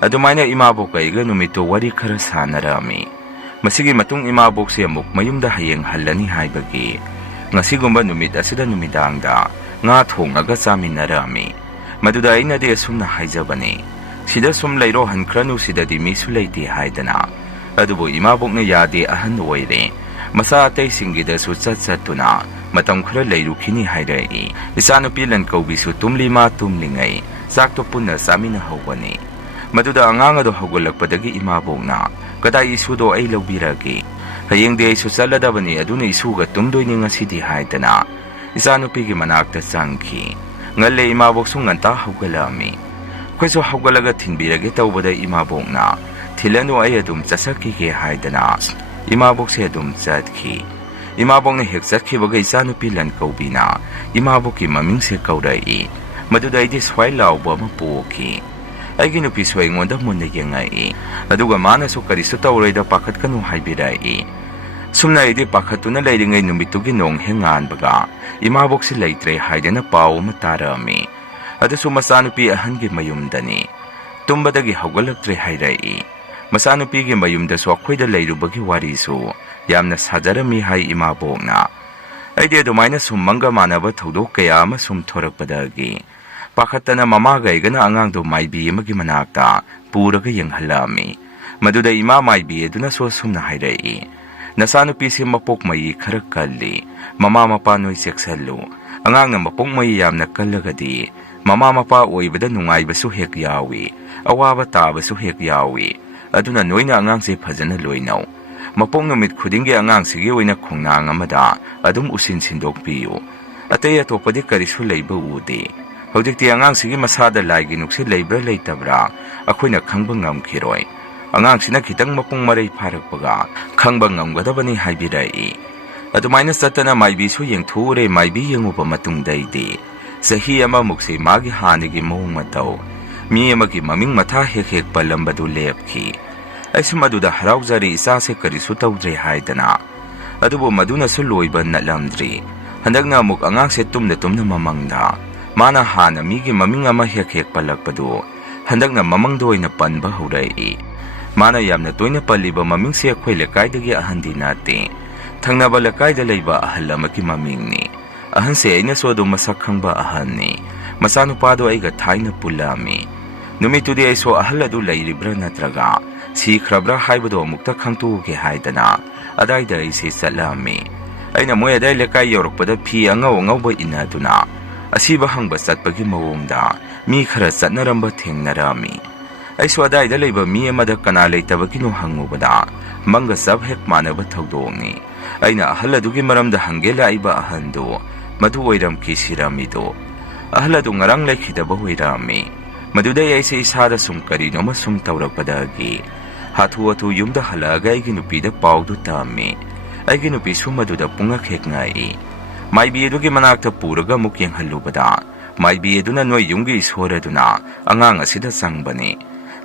ꯑꯗꯨꯃꯥꯏꯅ ꯏꯃꯥꯕꯣꯛꯀ ꯑꯩꯒ ꯅꯨꯃꯤꯠꯇꯣ ꯋꯥꯔꯤ ꯈꯔ ꯁꯥꯟꯅꯔꯛꯑꯝꯃꯤ꯫ ꯃꯁꯤꯒꯤ ꯃꯇꯨꯡ ꯏꯃꯥꯕꯣꯛꯁꯦ ꯑꯃꯨꯛ ꯃꯌꯨꯝꯗ ꯍꯌꯦꯡ ꯍꯜꯂꯅꯤ ꯍꯥꯏꯕꯒꯤ ꯉꯁꯤꯒꯨꯝꯕ ꯅꯨꯃꯤꯠ ꯑꯁꯤꯗ ꯅꯨꯃꯤꯗꯥꯡꯗ ꯉꯥ ꯊꯣꯡꯉꯒ ꯆꯥꯃꯤꯟꯅꯔꯛꯑꯝꯃꯤ꯫ ꯃꯗꯨꯗ ꯑꯩꯅꯗꯤ ꯑꯁꯨꯝꯅ ꯍꯥꯏꯖꯕꯅꯤ, ꯁꯤꯗ ꯁꯨꯝ ꯂꯩꯔꯣ, ꯍꯟꯈ꯭ꯔꯅꯨ, ꯁꯤꯗꯗꯤ ꯃꯤꯁꯨ ꯂꯩꯇꯦ ꯍꯥꯏꯗꯅ꯫ ꯑꯗꯨꯕꯨ ꯏꯃꯥꯕꯣꯛꯅ ꯌꯥꯗꯦ, ꯑꯍꯟ ꯑꯣꯏꯔꯦ, ꯃꯆꯥ ꯑꯇꯩꯁꯤꯡꯒꯤꯗꯁꯨ ꯆꯠꯇꯨꯅ ꯃꯇꯝ ꯈꯔ ꯂꯩꯔꯨꯈꯤꯅꯤ ꯍꯥꯏꯔꯛꯏ꯫ ꯏꯆꯥꯅꯨꯄꯤ ꯂꯟꯀꯧꯕꯤꯁꯨ ꯇꯨꯝꯂꯤ, ꯃꯥ ꯇꯨꯝꯂꯤꯉꯩ ꯆꯥꯛꯇꯣ ꯄꯨꯟꯅ ꯆꯥꯃꯤꯟꯅꯍꯧꯕꯅꯤ꯫ ꯃꯗꯨꯗ ꯑꯉꯥꯡ ꯑꯗꯨ ꯍꯧꯒꯠꯂꯛꯄꯗꯒꯤ ꯏꯃꯥꯕꯣꯛꯅ, ꯀꯗꯥꯏ ꯏꯁꯨꯗꯣ, ꯑꯩ ꯂꯧꯕꯤꯔꯒꯦ, ꯍꯌꯦꯡꯗꯤ ꯑꯩꯁꯨ ꯆꯠꯂꯗꯕꯅꯤ, ꯑꯗꯨꯅ ꯏꯁꯨꯒ ꯇꯨꯝꯗꯣꯏꯅꯤ ꯉꯁꯤꯗꯤ ꯍꯥꯏꯗꯅ ꯏꯆꯥꯅꯨꯄꯤꯒꯤ ꯃꯅꯥꯛꯇ ꯆꯪꯈꯤ꯫ ꯉꯜꯂꯦ, ꯏꯃꯥꯕꯣꯛꯁꯨ ꯉꯟꯇꯥ ꯍꯧꯒꯠꯂꯛꯑꯝꯃꯤ꯫ ꯑꯩꯈꯣꯏꯁꯨ ꯍꯧꯒꯠꯂꯒ ꯊꯤꯟꯕꯤꯔꯒꯦ ꯇꯧꯕꯗ ꯏꯃꯥꯕꯣꯛꯅ, ꯊꯤꯜꯂꯅꯨ, ꯑꯩ ꯑꯗꯨꯝ ꯆꯠꯆꯈꯤꯒꯦ ꯍꯥꯏꯗꯅ ꯏꯃꯥꯕꯣꯛꯁꯦ ꯑꯗꯨꯝ ꯆꯠꯈꯤ꯫ ꯏꯃꯥꯕꯣꯛꯅ ꯍꯦꯛ ꯆꯠꯈꯤꯕꯒ ꯏꯆꯥꯅꯨꯄꯤ ꯂꯟꯀꯧꯕꯤꯅ ꯏꯃꯥꯕꯣꯛꯀꯤ ꯃꯃꯤꯡꯁꯦ ꯀꯧꯔꯛꯏ꯫ ꯃꯗꯨꯗ ꯑꯩꯗꯤ ꯁ꯭ꯋꯥꯏ ꯂꯥꯎꯕ ꯑꯃ ꯄꯣꯛꯈꯤ꯫ ꯑꯩꯒꯤ ꯅꯨꯄꯤꯁꯨ ꯑꯩꯉꯣꯟꯗ ꯃꯨꯟꯅ ꯌꯦꯡꯉꯛꯏ, ꯑꯗꯨꯒ ꯃꯥꯅꯁꯨ ꯀꯔꯤꯁꯨ ꯇꯧꯔꯣꯏꯗ, ꯄꯥꯈꯠꯀꯅꯨ ꯍꯥꯏꯕꯤꯔꯛꯏ꯫ ꯁꯨꯝꯅ ꯑꯩꯗꯤ ꯄꯥꯈꯠꯇꯨꯅ ꯂꯩꯔꯤꯉꯩ ꯅꯨꯃꯤꯠꯇꯨꯒꯤ ꯅꯣꯡ ꯍꯦꯛ ꯉꯥꯟꯕꯒ ꯏꯃꯥꯕꯣꯛꯁꯤ ꯂꯩꯇ꯭ꯔꯦ ꯍꯥꯏꯗꯅ ꯄꯥꯎ ꯑꯃ ꯇꯥꯔꯛꯑꯝꯃꯤ꯫ ꯑꯗꯨꯁꯨ ꯃꯆꯥꯅꯨꯄꯤ ꯑꯍꯟꯒꯤ ꯃꯌꯨꯝꯗꯅꯤ, ꯇꯨꯝꯕꯗꯒꯤ ꯍꯧꯒꯠꯂꯛꯇ꯭ꯔꯦ ꯍꯥꯏꯔꯛꯏ꯫ ꯃꯆꯥꯅꯨꯄꯤꯒꯤ ꯃꯌꯨꯝꯗꯁꯨ ꯑꯩꯈꯣꯏꯗ ꯂꯩꯔꯨꯕꯒꯤ ꯋꯥꯔꯤꯁꯨ ꯌꯥꯝꯅ ꯁꯥꯖꯔꯝꯃꯤ ꯍꯥꯏ ꯏꯃꯥꯕꯣꯛꯅ꯫ ꯑꯩꯗꯤ ꯑꯗꯨꯃꯥꯏꯅ ꯁꯨꯝ ꯃꯪꯒ ꯃꯥꯟꯅꯕ ꯊꯧꯗꯣꯛ ꯀꯌꯥ ꯑꯃ ꯁꯨꯝ ꯊꯣꯔꯛꯄꯗꯒꯤ ꯄꯥꯈꯠꯇꯅ ꯃꯃꯥꯒ ꯑꯩꯒꯅ ꯑꯉꯥꯡꯗꯣ ꯃꯥꯏꯕꯤ ꯑꯃꯒꯤ ꯃꯅꯥꯛꯇ ꯄꯨꯔꯒ ꯌꯦꯡꯍꯜꯂꯛꯑꯝꯃꯤ꯫ ꯃꯗꯨꯗ ꯏꯃꯥ ꯃꯥꯏꯕꯤ ꯑꯗꯨꯅꯁꯨ ꯑꯁꯨꯝꯅ ꯍꯥꯏꯔꯛꯏ, ꯅꯆꯥꯅꯨꯄꯤꯁꯤ ꯃꯄꯣꯛ ꯃꯌꯤ ꯈꯔ ꯀꯜꯂꯤ, ꯃꯃꯥ ꯃꯄꯥ ꯅꯣꯏ ꯆꯦꯛꯁꯜꯂꯨ꯫ ꯑꯉꯥꯡꯅ ꯃꯄꯣꯛ ꯃꯌꯤ ꯌꯥꯝꯅ ꯀꯜꯂꯒꯗꯤ ꯃꯃꯥ ꯃꯄꯥ ꯑꯣꯏꯕꯗ ꯅꯨꯡꯉꯥꯏꯕꯁꯨ ꯍꯦꯛ ꯌꯥꯎꯏ, ꯑꯋꯥꯕ ꯇꯥꯕꯁꯨ ꯍꯦꯛ ꯌꯥꯎꯏ꯫ ꯑꯗꯨꯅ ꯅꯣꯏꯅ ꯑꯉꯥꯡꯁꯦ ꯐꯖꯅ ꯂꯣꯏꯅꯧ꯫ ꯃꯄꯣꯛ ꯅꯨꯃꯤꯠ ꯈꯨꯗꯤꯡꯒꯤ ꯑꯉꯥꯡꯁꯤꯒꯤ ꯑꯣꯏꯅ ꯈꯣꯡꯅꯥꯡ ꯑꯃꯗ ꯑꯗꯨꯝ ꯎꯁꯤꯟ ꯁꯤꯟꯗꯣꯛꯄꯤꯌꯨ꯫ ꯑꯇꯩ ꯑꯇꯣꯞꯄꯗꯤ ꯀꯔꯤꯁꯨ ꯂꯩꯕ ꯎꯗꯦ꯫ ꯍꯧꯖꯤꯛꯇꯤ ꯑꯉꯥꯡꯁꯤꯒꯤ ꯃꯁꯥꯗ ꯂꯥꯏꯒꯤ ꯅꯨꯡꯁꯤꯠ ꯂꯩꯕ꯭ꯔꯥ ꯂꯩꯇꯕ꯭ꯔꯥ ꯑꯩꯈꯣꯏꯅ ꯈꯪꯕ ꯉꯝꯈꯤꯔꯣꯏ꯫ ꯑꯉꯥꯡꯁꯤꯅ ꯈꯤꯇꯪ ꯃꯄꯨꯡ ꯃꯔꯩ ꯐꯥꯔꯛꯄꯒ ꯈꯪꯕ ꯉꯝꯒꯗꯕꯅꯤ ꯍꯥꯏꯕꯤꯔꯛꯏ꯫ ꯑꯗꯨꯃꯥꯏꯅ ꯆꯠꯇꯅ ꯃꯥꯏꯕꯤꯁꯨ ꯌꯦꯡꯊꯣꯛꯎꯔꯦ꯫ ꯃꯥꯏꯕꯤ ꯌꯦꯡꯉꯨꯕ ꯃꯇꯨꯡꯗꯩꯗꯤ ꯆꯍꯤ ꯑꯃꯃꯨꯛꯁꯤ ꯃꯥꯒꯤ ꯍꯥꯟꯅꯒꯤ ꯃꯑꯣꯡ ꯃꯇꯧ, ꯃꯤ ꯑꯃꯒꯤ ꯃꯃꯤꯡ ꯃꯊꯥ ꯍꯦꯛ ꯍꯦꯛ ꯄꯜꯂꯝꯕꯗꯨ ꯂꯦꯞꯈꯤ꯫ ꯑꯩꯁꯨ ꯃꯗꯨꯗ ꯍꯔꯥꯎꯖꯔꯤ, ꯏꯆꯥꯁꯦ ꯀꯔꯤꯁꯨ ꯇꯧꯗ꯭ꯔꯦ ꯍꯥꯏꯗꯅ꯫ ꯑꯗꯨꯕꯨ ꯃꯗꯨꯅꯁꯨ ꯂꯣꯏꯕ ꯅꯠꯂꯝꯗ꯭ꯔꯤ꯫ ꯍꯟꯗꯛꯅ ꯑꯃꯨꯛ ꯑꯉꯥꯡꯁꯦ ꯇꯨꯝꯅ ꯇꯨꯝꯅ ꯃꯃꯪꯗ ꯃꯥꯅ ꯍꯥꯟꯅ ꯃꯤꯒꯤ ꯃꯃꯤꯡ ꯑꯃ ꯍꯦꯛ ꯍꯦꯛ ꯄꯜꯂꯛꯄꯗꯨ ꯍꯟꯗꯛꯅ ꯃꯃꯪꯗ ꯑꯣꯏꯅ ꯄꯟꯕ ꯍꯧꯔꯛꯏ꯫ ꯃꯥꯅ ꯌꯥꯝꯅ ꯇꯣꯏꯅ ꯄꯜꯂꯤꯕ ꯃꯃꯤꯡꯁꯦ ꯑꯩꯈꯣꯏ ꯂꯩꯀꯥꯏꯗꯒꯤ ꯑꯍꯟꯗꯤ ꯅꯠꯇꯦ, ꯊꯪꯅꯕ ꯂꯩꯀꯥꯏꯗ ꯂꯩꯕ ꯑꯍꯜ ꯑꯃꯒꯤ ꯃꯃꯤꯡꯅꯤ꯫ ꯑꯍꯟꯁꯦ ꯑꯩꯅꯁꯨ ꯑꯗꯨꯝ ꯃꯁꯛ ꯈꯪꯕ ꯑꯍꯟꯅꯤ꯫ ꯃꯆꯥꯅꯨꯄꯥꯗꯣ ꯑꯩꯒ ꯊꯥꯏꯅ ꯄꯨꯜꯂꯛꯑꯝꯃꯤ꯫ ꯅꯨꯃꯤꯠꯇꯨꯗꯤ ꯑꯩꯁꯨ ꯑꯍꯜ ꯑꯗꯨ ꯂꯩꯔꯤꯕ꯭ꯔꯥ ꯅꯠꯇ꯭ꯔꯒ ꯁꯤꯈ꯭ꯔꯕ꯭ꯔꯥ ꯍꯥꯏꯕꯗꯣ ꯑꯃꯨꯛꯇ ꯈꯪꯇꯣꯛꯎꯒꯦ ꯍꯥꯏꯗꯅ ꯑꯗꯥꯏꯗ ꯑꯩꯁꯦ ꯆꯠꯂꯛꯑꯝꯃꯤ꯫ ꯑꯩꯅ ꯃꯣꯏ ꯑꯗꯥꯏ ꯂꯩꯀꯥꯏ ꯌꯧꯔꯛꯄꯗ ꯐꯤ ꯑꯉꯧ ꯑꯉꯧꯕ ꯏꯟꯅꯗꯨꯅ ꯑꯁꯤꯕ ꯍꯪꯕ ꯆꯠꯄꯒꯤ ꯃꯑꯣꯡꯗ ꯃꯤ ꯈꯔ ꯆꯠꯅꯔꯝꯕ ꯊꯦꯡꯅꯔꯝꯃꯤ꯫ ꯑꯩꯁꯨ ꯑꯗꯥꯏꯗ ꯂꯩꯕ ꯃꯤ ꯑꯃꯗ ꯀꯅꯥ ꯂꯩꯇꯕꯒꯤꯅꯣ ꯍꯪꯉꯨꯕꯗ ꯃꯪꯒ ꯆꯞ ꯍꯦꯛ ꯃꯥꯟꯅꯕ ꯊꯧꯗꯣꯛꯅꯤ꯫ ꯑꯩꯅ ꯑꯍꯜ ꯑꯗꯨꯒꯤ ꯃꯔꯝꯗ ꯍꯪꯒꯦ ꯂꯥꯛꯏꯕ ꯑꯍꯟꯗꯨ ꯃꯗꯨ ꯑꯣꯏꯔꯝꯈꯤ ꯁꯤꯔꯝꯃꯤꯗꯨ꯫ ꯑꯍꯜ ꯑꯗꯨ ꯉꯔꯥꯡ ꯂꯩꯈꯤꯗꯕ ꯑꯣꯏꯔꯝꯃꯤ꯫ ꯃꯗꯨꯗꯩ ꯑꯩꯁꯦ ꯏꯁꯥꯗ ꯁꯨꯝ ꯀꯔꯤꯅꯣꯃ ꯁꯨꯝ ꯇꯧꯔꯛꯄꯗꯒꯤ ꯍꯥꯊꯨ ꯍꯥꯊꯨ ꯌꯨꯝꯗ ꯍꯜꯂꯛꯑꯒ ꯑꯩꯒꯤ ꯅꯨꯄꯤꯗ ꯄꯥꯎꯗꯨ ꯇꯝꯃꯤ꯫ ꯑꯩꯒꯤ ꯅꯨꯄꯤꯁꯨ ꯃꯗꯨꯗ ꯄꯨꯡꯉꯛ ꯍꯦꯛ ꯉꯛꯏ꯫ ꯃꯥꯏꯕꯤ ꯑꯗꯨꯒꯤ ꯃꯅꯥꯛꯇ ꯄꯨꯔꯒ ꯑꯃꯨꯛ ꯌꯦꯡꯍꯜꯂꯨꯕꯗ ꯃꯥꯏꯕꯤ ꯑꯗꯨꯅ ꯅꯣꯏ ꯌꯨꯝꯒꯤ ꯏꯁꯣꯔ ꯑꯗꯨꯅ ꯑꯉꯥꯡ ꯑꯁꯤꯗ ꯆꯪꯕꯅꯤ꯫